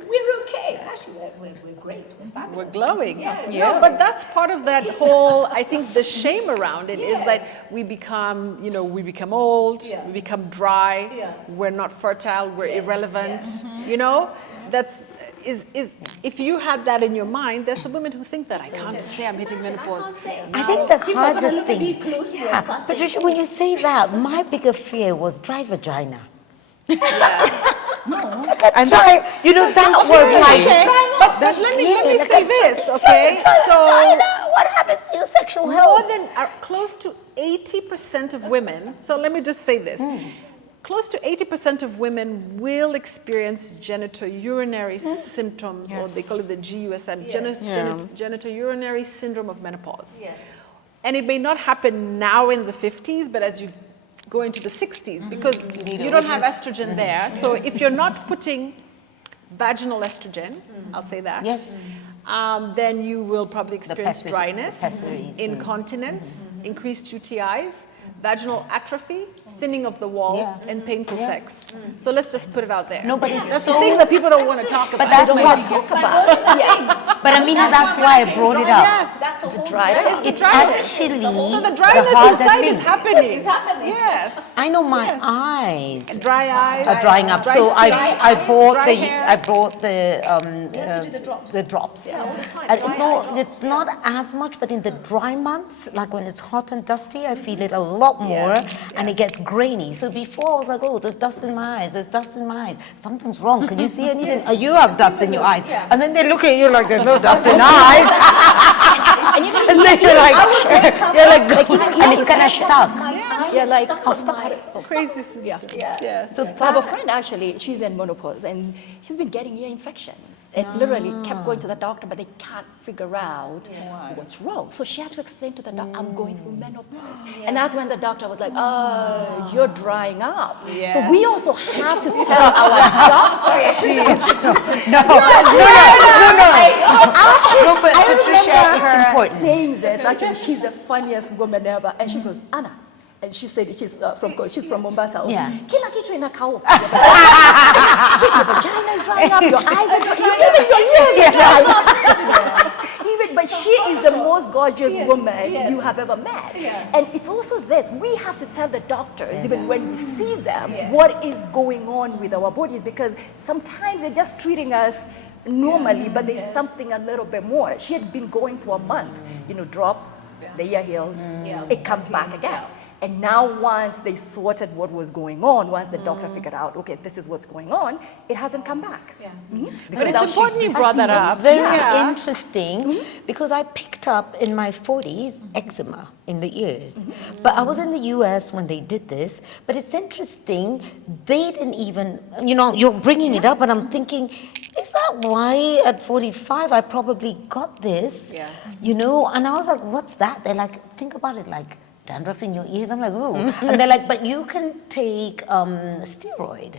We're okay. Actually, we're great. We're fabulous. We're glowing. Yeah. No, but that's part of that whole, I think the shame around it is that we become old, we become dry, we're not fertile, we're irrelevant, that's, if you have that in your mind, there's some women who think that, I can't say I'm hitting menopause. I think the People are gonna harder look at me thing, closely and start saying, Patricia, when you say that, my bigger fear was dry vagina. And that, you know, that was like, But let me say this, okay? So What happens to your sexual more health? than close to 80% of women, so let me just say this. Close to 80% of women will experience genitourinary symptoms, or they call it the GUSM, genitourinary syndrome of menopause. Yeah. And it may not happen now in the 50s, but as you go into the 60s, because you don't have estrogen there. So if you're not putting vaginal estrogen, I'll say that, Yes. then you will probably experience pessary- dryness, pessaries, incontinence, increased UTIs, vaginal atrophy, thinning of the walls, Yeah. and painful sex. So let's just put it out there. No, but it's That's so. the thing that people don't want to talk about. But that's They what. don't want to talk about. Yes. But Amina, that's why I brought it up. Yes. That's a whole dryness. journey. It's dryness. actually So the the dryness harder inside thing. is happening. It's happening. Yes. I know my eyes Dry eyes. are drying up. Dry So skin, I bought dry hair. I brought the You have to do the drops. the drops. Yeah, all the time. And Dry it's not as much, but in the dry months, like when it's hot and dusty, I feel it a lot more, and it gets grainy. So before I was like, oh, there's dust in my eyes. There's dust in my eyes. Something's wrong. Can you see anything? Oh, you have dust in your eyes. And then they look at you like there's no dust in eyes. And then you're like, and it's kind of stuck. Yeah, like, oh, stuck. Crazy. Yeah. So I have a friend actually, she's in menopause and she's been getting ear infections. And literally kept going to the doctor, but they can't figure out what's wrong. So she had to explain to the doctor, I'm going through menopause. And that's when the doctor was like, oh, you're drying up. Yes. So we also have to tell our doctors. No, but I Patricia, remember it's her important. saying this. Actually, she's the funniest woman ever. And she goes, Anna. And she said she's from Mombasa. Yeah. Kila kitu inakauka. Your vagina is drying up, your eyes are drying up, even your ears are drying up. But she is the most gorgeous woman you have ever met. And it's also this, we have to tell the doctors, even when we see them, what is going on with our bodies, because sometimes they're just treating us normally, but there's something a little bit more. She had been going for a month, drops, the ear heals, it comes back again. And now once they sorted what was going on, once the doctor figured out, okay, this is what's going on, it hasn't come back. But it's important you brought that up. It's very interesting because I picked up in my 40s eczema in the ears. But I was in the US when they did this. But it's interesting, they didn't even, you're bringing it up and I'm thinking, is that why at 45 I probably got this? And I was like, what's that? They're like, think about it like, dandruff in your ears. I'm like, ooh. And they're like, but you can take steroid,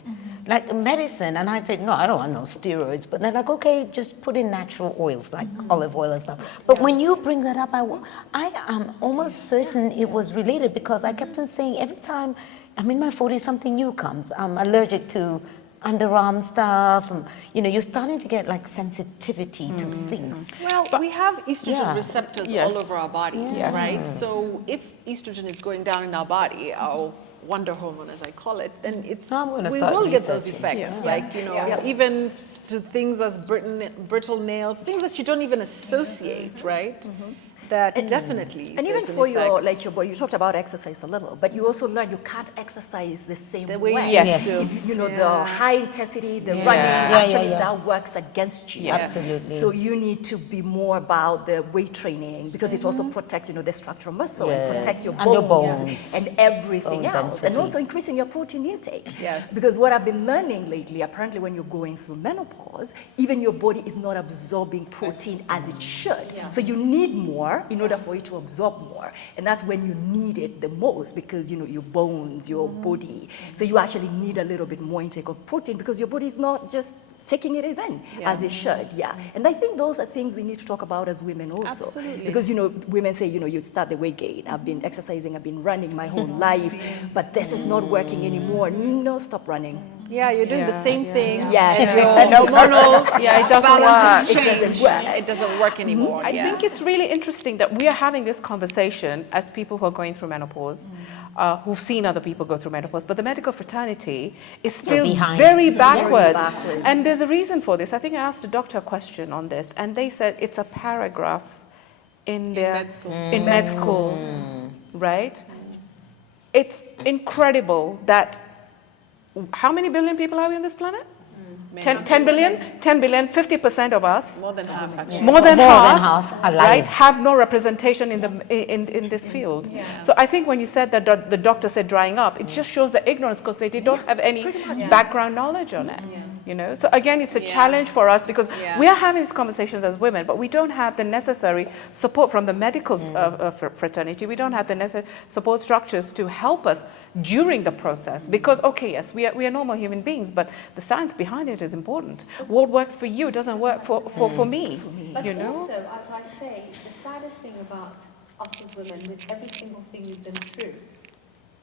like medicine. And I said, no, I don't want no steroids. But they're like, okay, just put in natural oils, like olive oil and stuff. But when you bring that up, I am almost certain it was related because I kept on saying every time I'm in my 40s, something new comes. I'm allergic to underarm stuff. You're starting to get like sensitivity to things. Well, we have estrogen receptors Yes. all over our bodies, right? So if estrogen is going down in our body, our wonder hormone, as I call it, then we will get those effects. Like, even to things as brittle nails, things that you don't even associate, right? That definitely. And even there's an for your effect. body, you talked about exercise a little, but you also learn you can't exercise the same The way way. you Yes. used to. The high intensity, the running, Yeah, actually yeah. that works against you. Yes. Absolutely. So you need to be more about the weight training because it also protects, the structural muscle and protect your And bones, your bones. and everything Bone else, and density. also increasing your protein intake. Yes. Because what I've been learning lately, apparently when you're going through menopause, even your body is not absorbing protein as it should. So you need more in order for it to absorb more, and that's when you need it the most because your bones, your body. So you actually need a little bit more intake of protein because your body is not just taking it in as it should. And I think those are things we need to talk about as women also. Absolutely. Because women say you start the weight gain. I've been exercising, I've been running my whole life, but this is not working anymore. No, stop running. Yeah, you're doing the same thing. Yes. And your hormonal it doesn't balance work. has It doesn't changed. work. It doesn't work anymore. I think it's really interesting that we are having this conversation as people who are going through menopause, who've seen other people go through menopause, but the medical fraternity is still behind. very backwards. backwards. And there's a reason for this. I think I asked a doctor a question on this, and they said it's a paragraph in med school, right? It's incredible that how many billion people are we on this planet? May 10 not be billion? 10 billion, 50% of us. More than half, actually. More than half alive. right, have no representation in this field. So I think when you said that the doctor said drying up, it just shows the ignorance because they don't have any background knowledge on it. You know, so again, it's a challenge for us because we are having these conversations as women, but we don't have the necessary support from the medical fraternity. We don't have the necessary support structures to help us during the process because, okay, yes, we are normal human beings, but the science behind it is important. What works for you doesn't work for me. But you know? also, as I say, the saddest thing about us as women, with every single thing we've been through,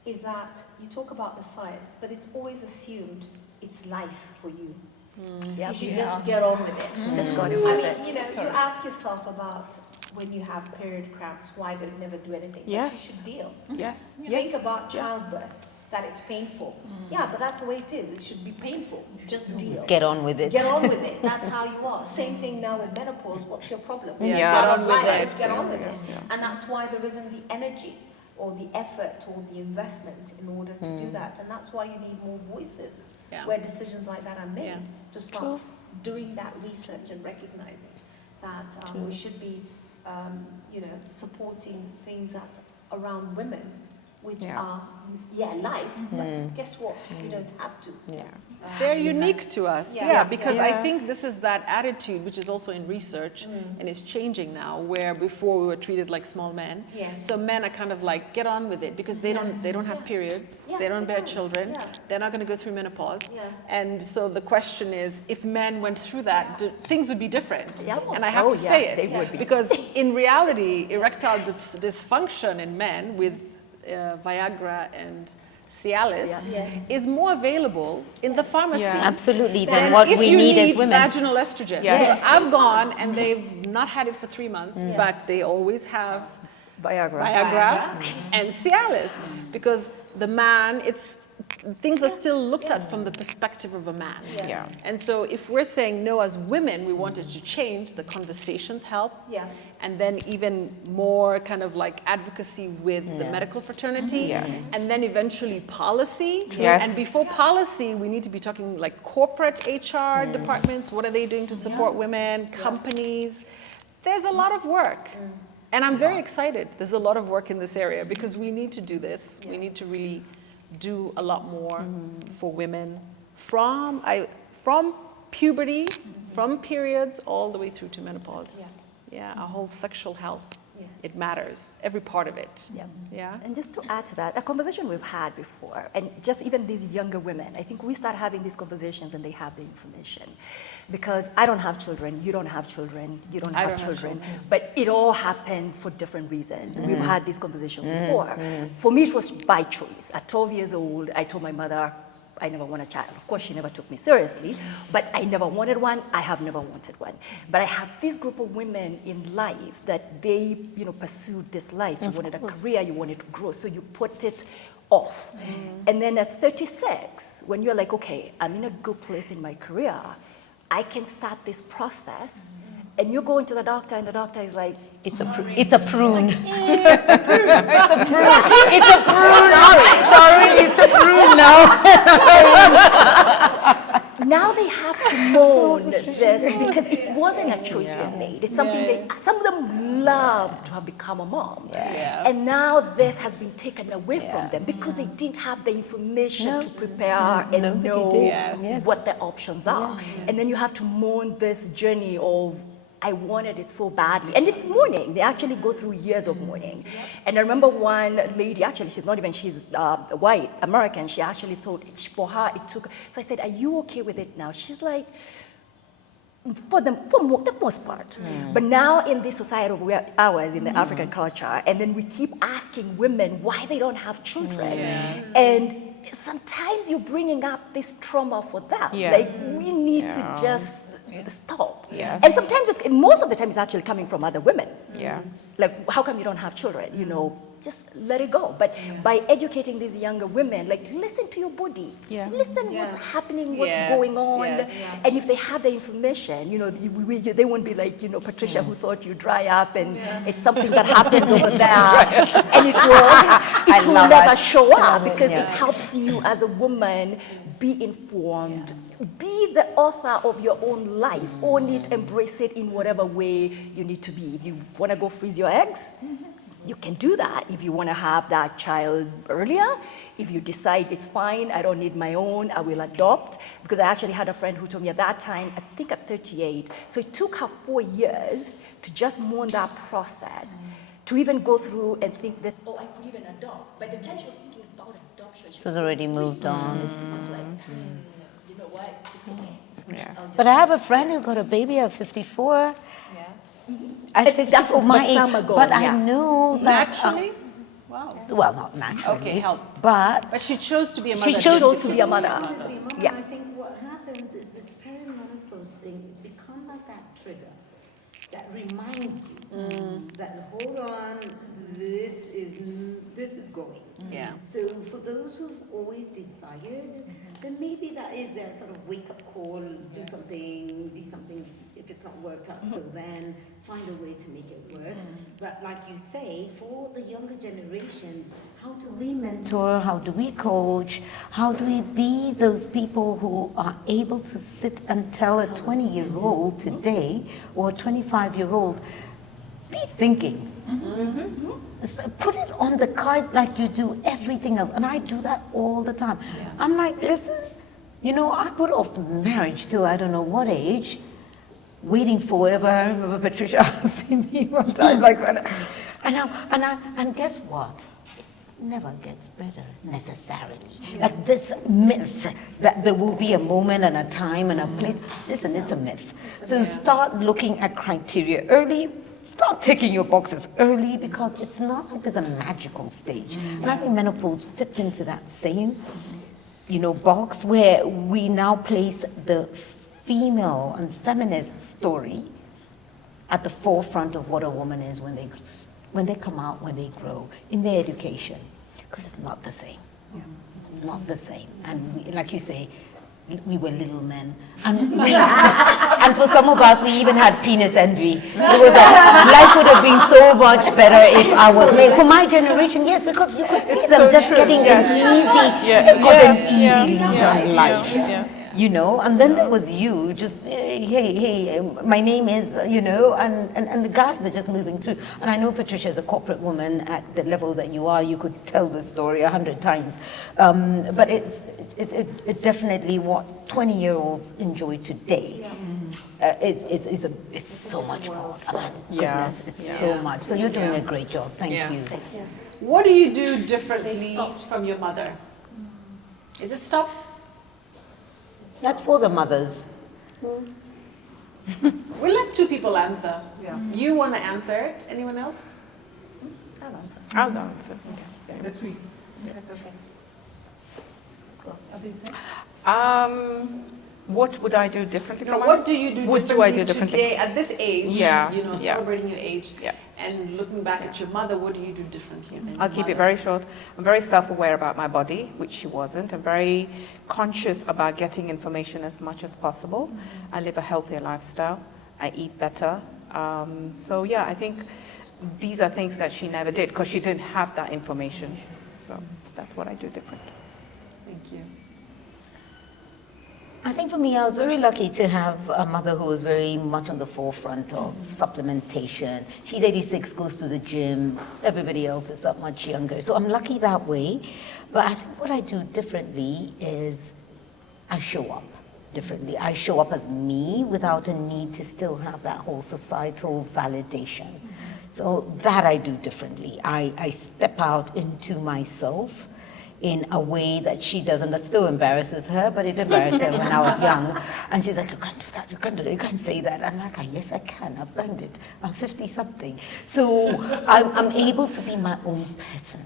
is that you talk about the science, but it's always assumed it's life for you. You should just get on with it. Just got it I with mean, it. you know, you ask yourself about when you have period cramps, why they never do anything. Yes. But you should deal. Yes. You think about childbirth, that it's painful. Yeah, but that's the way it is. It should be painful. Just deal. Get on with it. Get on with it. That's how you are. Same thing now with menopause. What's your problem? Yeah. Just Get get on on with life. it. Just get on with it. And that's why there isn't the energy or the effort or the investment in order to do that. And that's why you need more voices where decisions like that are made to start doing that research and recognizing that we should be, you know, supporting things that around women, which are life. But guess what? You don't have to. They're unique to us, because I Yeah. think this is that attitude which is also in research and is changing now, where before we were treated like small men. Yes. So men are kind of like, get on with it because they don't have periods, they don't bear children, they're not going to go through menopause. And so the question is, if men went through that, things would be different. And I have to say it, they would be. because in reality, erectile dysfunction in men with Viagra and Cialis is more available in the pharmacy. Absolutely, than than what if we you need as women. vaginal estrogen. Yes. So I've gone and they've not had it for 3 months, but they always have Viagra and Cialis because the man, things are still looked at from the perspective of a man. Yeah. And so if we're saying no as women, we want it to change, the conversations help. And then even more kind of like advocacy with the medical fraternity. Yes. And then eventually policy. Yes. And before policy, we need to be talking like corporate HR departments. What are they doing to support women? Companies. There's a lot of work. And I'm very excited. There's a lot of work in this area because we need to do this. We need to really do a lot more for women from puberty, from periods, all the way through to menopause. Our whole sexual health. It matters, every part of it. And just to add to that, a conversation we've had before, and just even these younger women, I think we start having these conversations and they have the information. Because I don't have children, you don't have children, you don't have children, but it all happens for different reasons. We've had this conversation before. For me, it was by choice. At 12 years old, I told my mother, I never want a child. Of course, she never took me seriously, but I never wanted one. I have never wanted one. But I have this group of women in life that they, you know, pursued this life. You wanted a career, you wanted to grow, so you put it off. And then at 36, when you're like, okay, I'm in a good place in my career, I can start this process. And you go into the doctor, and the doctor is like, It's a prune. It's a prune. It's a prune. Sorry, it's a prune now. Now they have to mourn this because it wasn't a choice they made. It's something some of them love to have become a mom. And now this has been taken away from them because they didn't have the information to prepare and know what the options are. And then you have to mourn this journey of, I wanted it so badly. And it's mourning. They actually go through years of mourning. And I remember one lady, actually, she's white, American. She actually told, for her, it took, so I said, are you okay with it now? She's like, for the most part. But now in this society of ours, in the African culture, and then we keep asking women why they don't have children. And sometimes you're bringing up this trauma for them. Like, we need to just stop. And sometimes, most of the time, it's actually coming from other women. Like, how come you don't have children? You know, just let it go. But by educating these younger women, like listen to your body, Yeah. listen Yeah. what's happening, what's Yes, going on, yes. and if they have the information, they won't be like, Patricia, who thought you dry up, and it's something that happens over there, and it will never show up because it helps you as a woman be informed, be the author of your own life, own it, embrace it in whatever way you need to be. If you want to go freeze your eggs, you can do that. If you want to have that child earlier, if you decide it's fine, I don't need my own, I will adopt. Because I actually had a friend who told me at that time, I think at 38, so it took her 4 years to just mourn that process, to even go through and think this, I could even adopt. By the time she was thinking about adoption, she was already moved on. She's just like, you know what, it's okay. Yeah. But I have a friend who got a baby at 54. At That's 54, my age. some ago, But I yeah. know that. Naturally? Wow. Well, not naturally. Okay, help. But But she chose to be a mother. She chose Chose to be a mother. Yeah. I think what happens is this perimenopause thing becomes like that trigger that reminds you that hold on, this is going. Yeah. So for those who've always desired, then maybe that is their sort of wake-up call, do something, be something, if it's not worked out till then, find a way to make it work. But like you say, for the younger generation, how do we mentor, how do we coach, how do we be those people who are able to sit and tell a 20-year-old today, or a 25-year-old, be thinking. Put it on the cards like you do everything else. And I do that all the time. I'm like, listen, I put off marriage till I don't know what age, waiting for whatever. I remember Patricia asking me one time like that. And guess what? It never gets better necessarily. Like this myth that there will be a moment and a time and a place. Listen, it's a myth. So start looking at criteria early. Start taking your boxes early, because it's not like there's a magical stage. And I think menopause fits into that same, box where we now place the female and feminist story at the forefront of what a woman is when they come out, when they grow, in their education. Because it's not the same. Not the same. And like you say, we were little men, and and for some of us, we even had penis envy. It was like, life would have been so much better if I was made. For my generation, yes, because you could see them just getting an easy lease on life. And then there was you, just, hey, my name is, and the guys are just moving through. And I know Patricia is a corporate woman at the level that you are. You could tell the story 100 times. But it definitely what 20-year-olds enjoy today. It's so much more. Oh, goodness, it's so much. So you're doing a great job. Thank you. What do you do differently from your mother? Is it stopped? That's for the mothers. We'll let two people answer. You want to answer? Anyone else? I'll answer. Let's read. What would I do differently from what do you do What do I do differently? today at this age? Celebrating your age. Yeah. And looking back at your mother, what do you do differently than I'll your keep it mother? very short. I'm very self-aware about my body, which she wasn't. I'm very conscious about getting information as much as possible. I live a healthier lifestyle. I eat better. I think these are things that she never did because she didn't have that information. So that's what I do different. Thank you. I think for me, I was very lucky to have a mother who was very much on the forefront of supplementation. She's 86, goes to the gym. Everybody else is that much younger. So I'm lucky that way. But I think what I do differently is I show up differently. I show up as me without a need to still have that whole societal validation. So that I do differently. I step out into myself in a way that she doesn't, that still embarrasses her, but it embarrassed her when I was young. And she's like, you can't do that, you can't do that, you can't say that. I'm like, yes, I can, I've learned it. I'm 50-something. So I'm able to be my own person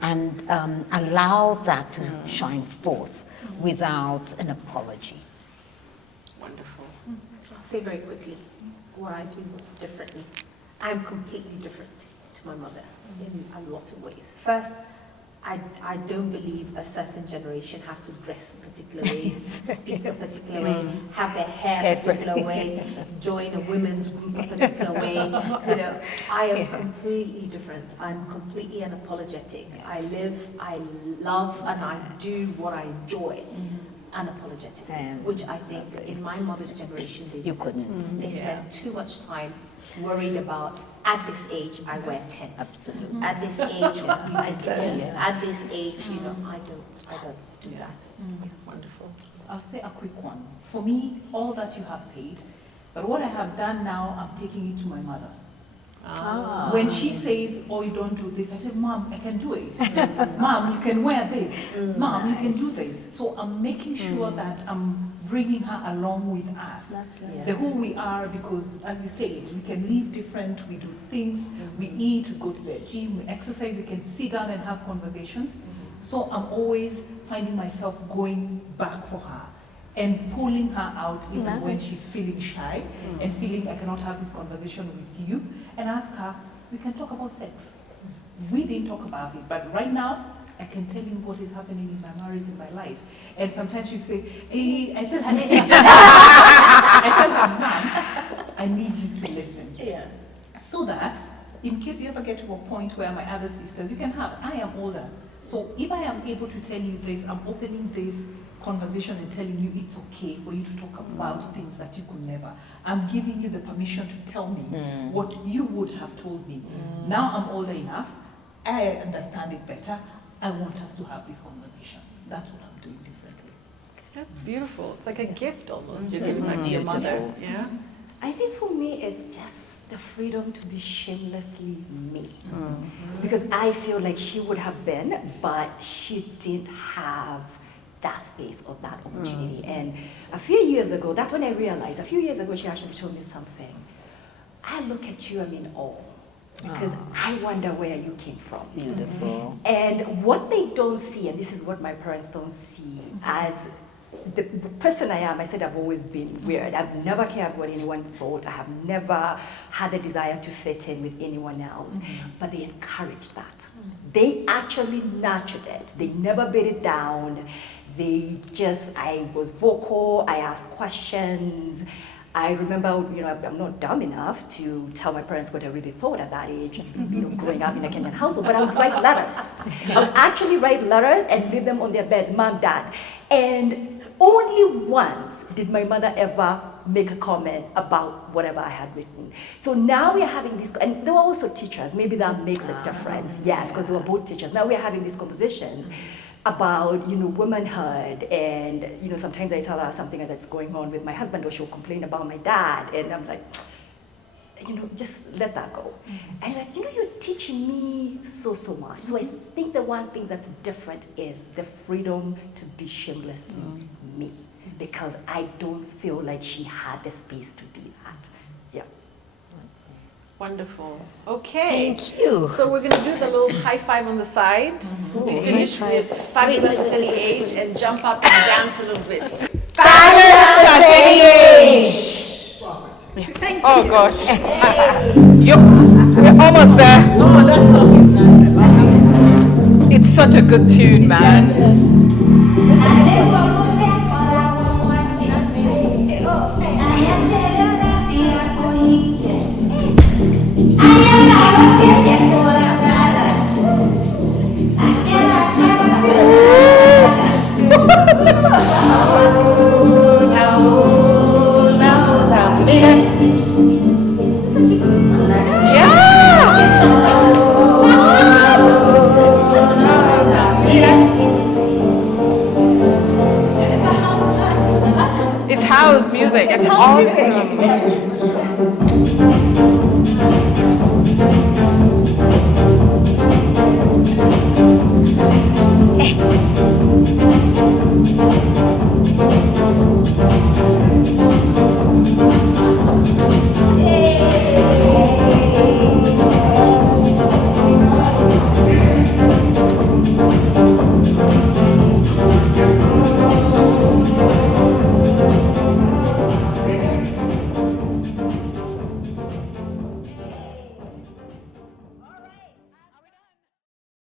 and allow that to shine forth without an apology. Wonderful. I'll say very quickly what I do differently. I'm completely different to my mother in a lot of ways. First, I don't believe a certain generation has to dress a particular way, speak a particular way, have their hair a particular way, join a women's group a particular way. You know, I am completely different. I'm completely unapologetic. I live, I love, and I do what I enjoy. Unapologetically, which I think in my mother's generation they couldn't. They spent too much time worried about, at this age I wear tents. Absolutely. At this age I do this. At this age, you know, I don't do that. Wonderful. I'll say a quick one. For me, all that you have said, but what I have done now, I'm taking it to my mother. When she says, oh, you don't do this, I said, Mom, I can do it. Mom, you can wear this. Mom, you can do this. So I'm making sure that I'm bringing her along with us. The who we are, because as you said, we can live different, we do things, we eat, we go to the gym, we exercise, we can sit down and have conversations. So I'm always finding myself going back for her and pulling her out even when she's feeling shy and feeling I cannot have this conversation with you, and ask her, we can talk about sex. We didn't talk about it, but right now I can tell you what is happening in my marriage, in my life. And sometimes she say, hey, I tell her, Mom, I need you to listen. So that in case you ever get to a point where my other sisters, you can have, I am older. So if I am able to tell you this, I'm opening this conversation and telling you it's okay for you to talk about things that you could never. I'm giving you the permission to tell me what you would have told me. Now I'm older enough, I understand it better, I want us to have this conversation. That's what I'm doing differently. That's beautiful. It's like a gift almost you're giving back to your mother. Yeah. I think for me, it's just the freedom to be shamelessly me. Because I feel like she would have been, but she didn't have that space or that opportunity. And a few years ago, that's when I realized, a few years ago, she actually told me something. I look at you, I'm in awe. Because I wonder where you came from. Beautiful. And what they don't see, and this is what my parents don't see, as the person I am, I said I've always been weird. I've never cared what anyone thought. I have never had the desire to fit in with anyone else. But they encouraged that. They actually nurtured it. They never beat it down. I was vocal, I asked questions. I remember, you know, I'm not dumb enough to tell my parents what I really thought at that age, you know, growing up in a Kenyan household, but I would write letters. I would actually write letters and leave them on their beds, Mom, Dad. And only once did my mother ever make a comment about whatever I had written. So now we're having this, and they were also teachers, maybe that makes a difference, yes, because they were both teachers. Now we're having these conversations about, you know, womanhood, and, you know, sometimes I tell her something that's going on with my husband, or she'll complain about my dad, and I'm like, you know, just let that go. And like, you know, you're teaching me so much. So I think the one thing that's different is the freedom to be shamelessly me, because I don't feel like she had the space to be that. Yeah. Wonderful. Okay. Thank you. So we're going to do the little high five on the side. We finish with Fabulous at any age and jump up and dance a little bit. Fabulous at any age. Oh gosh. We're almost there. Oh, that song is nice. It's such a good tune, man. It's house music. It's awesome.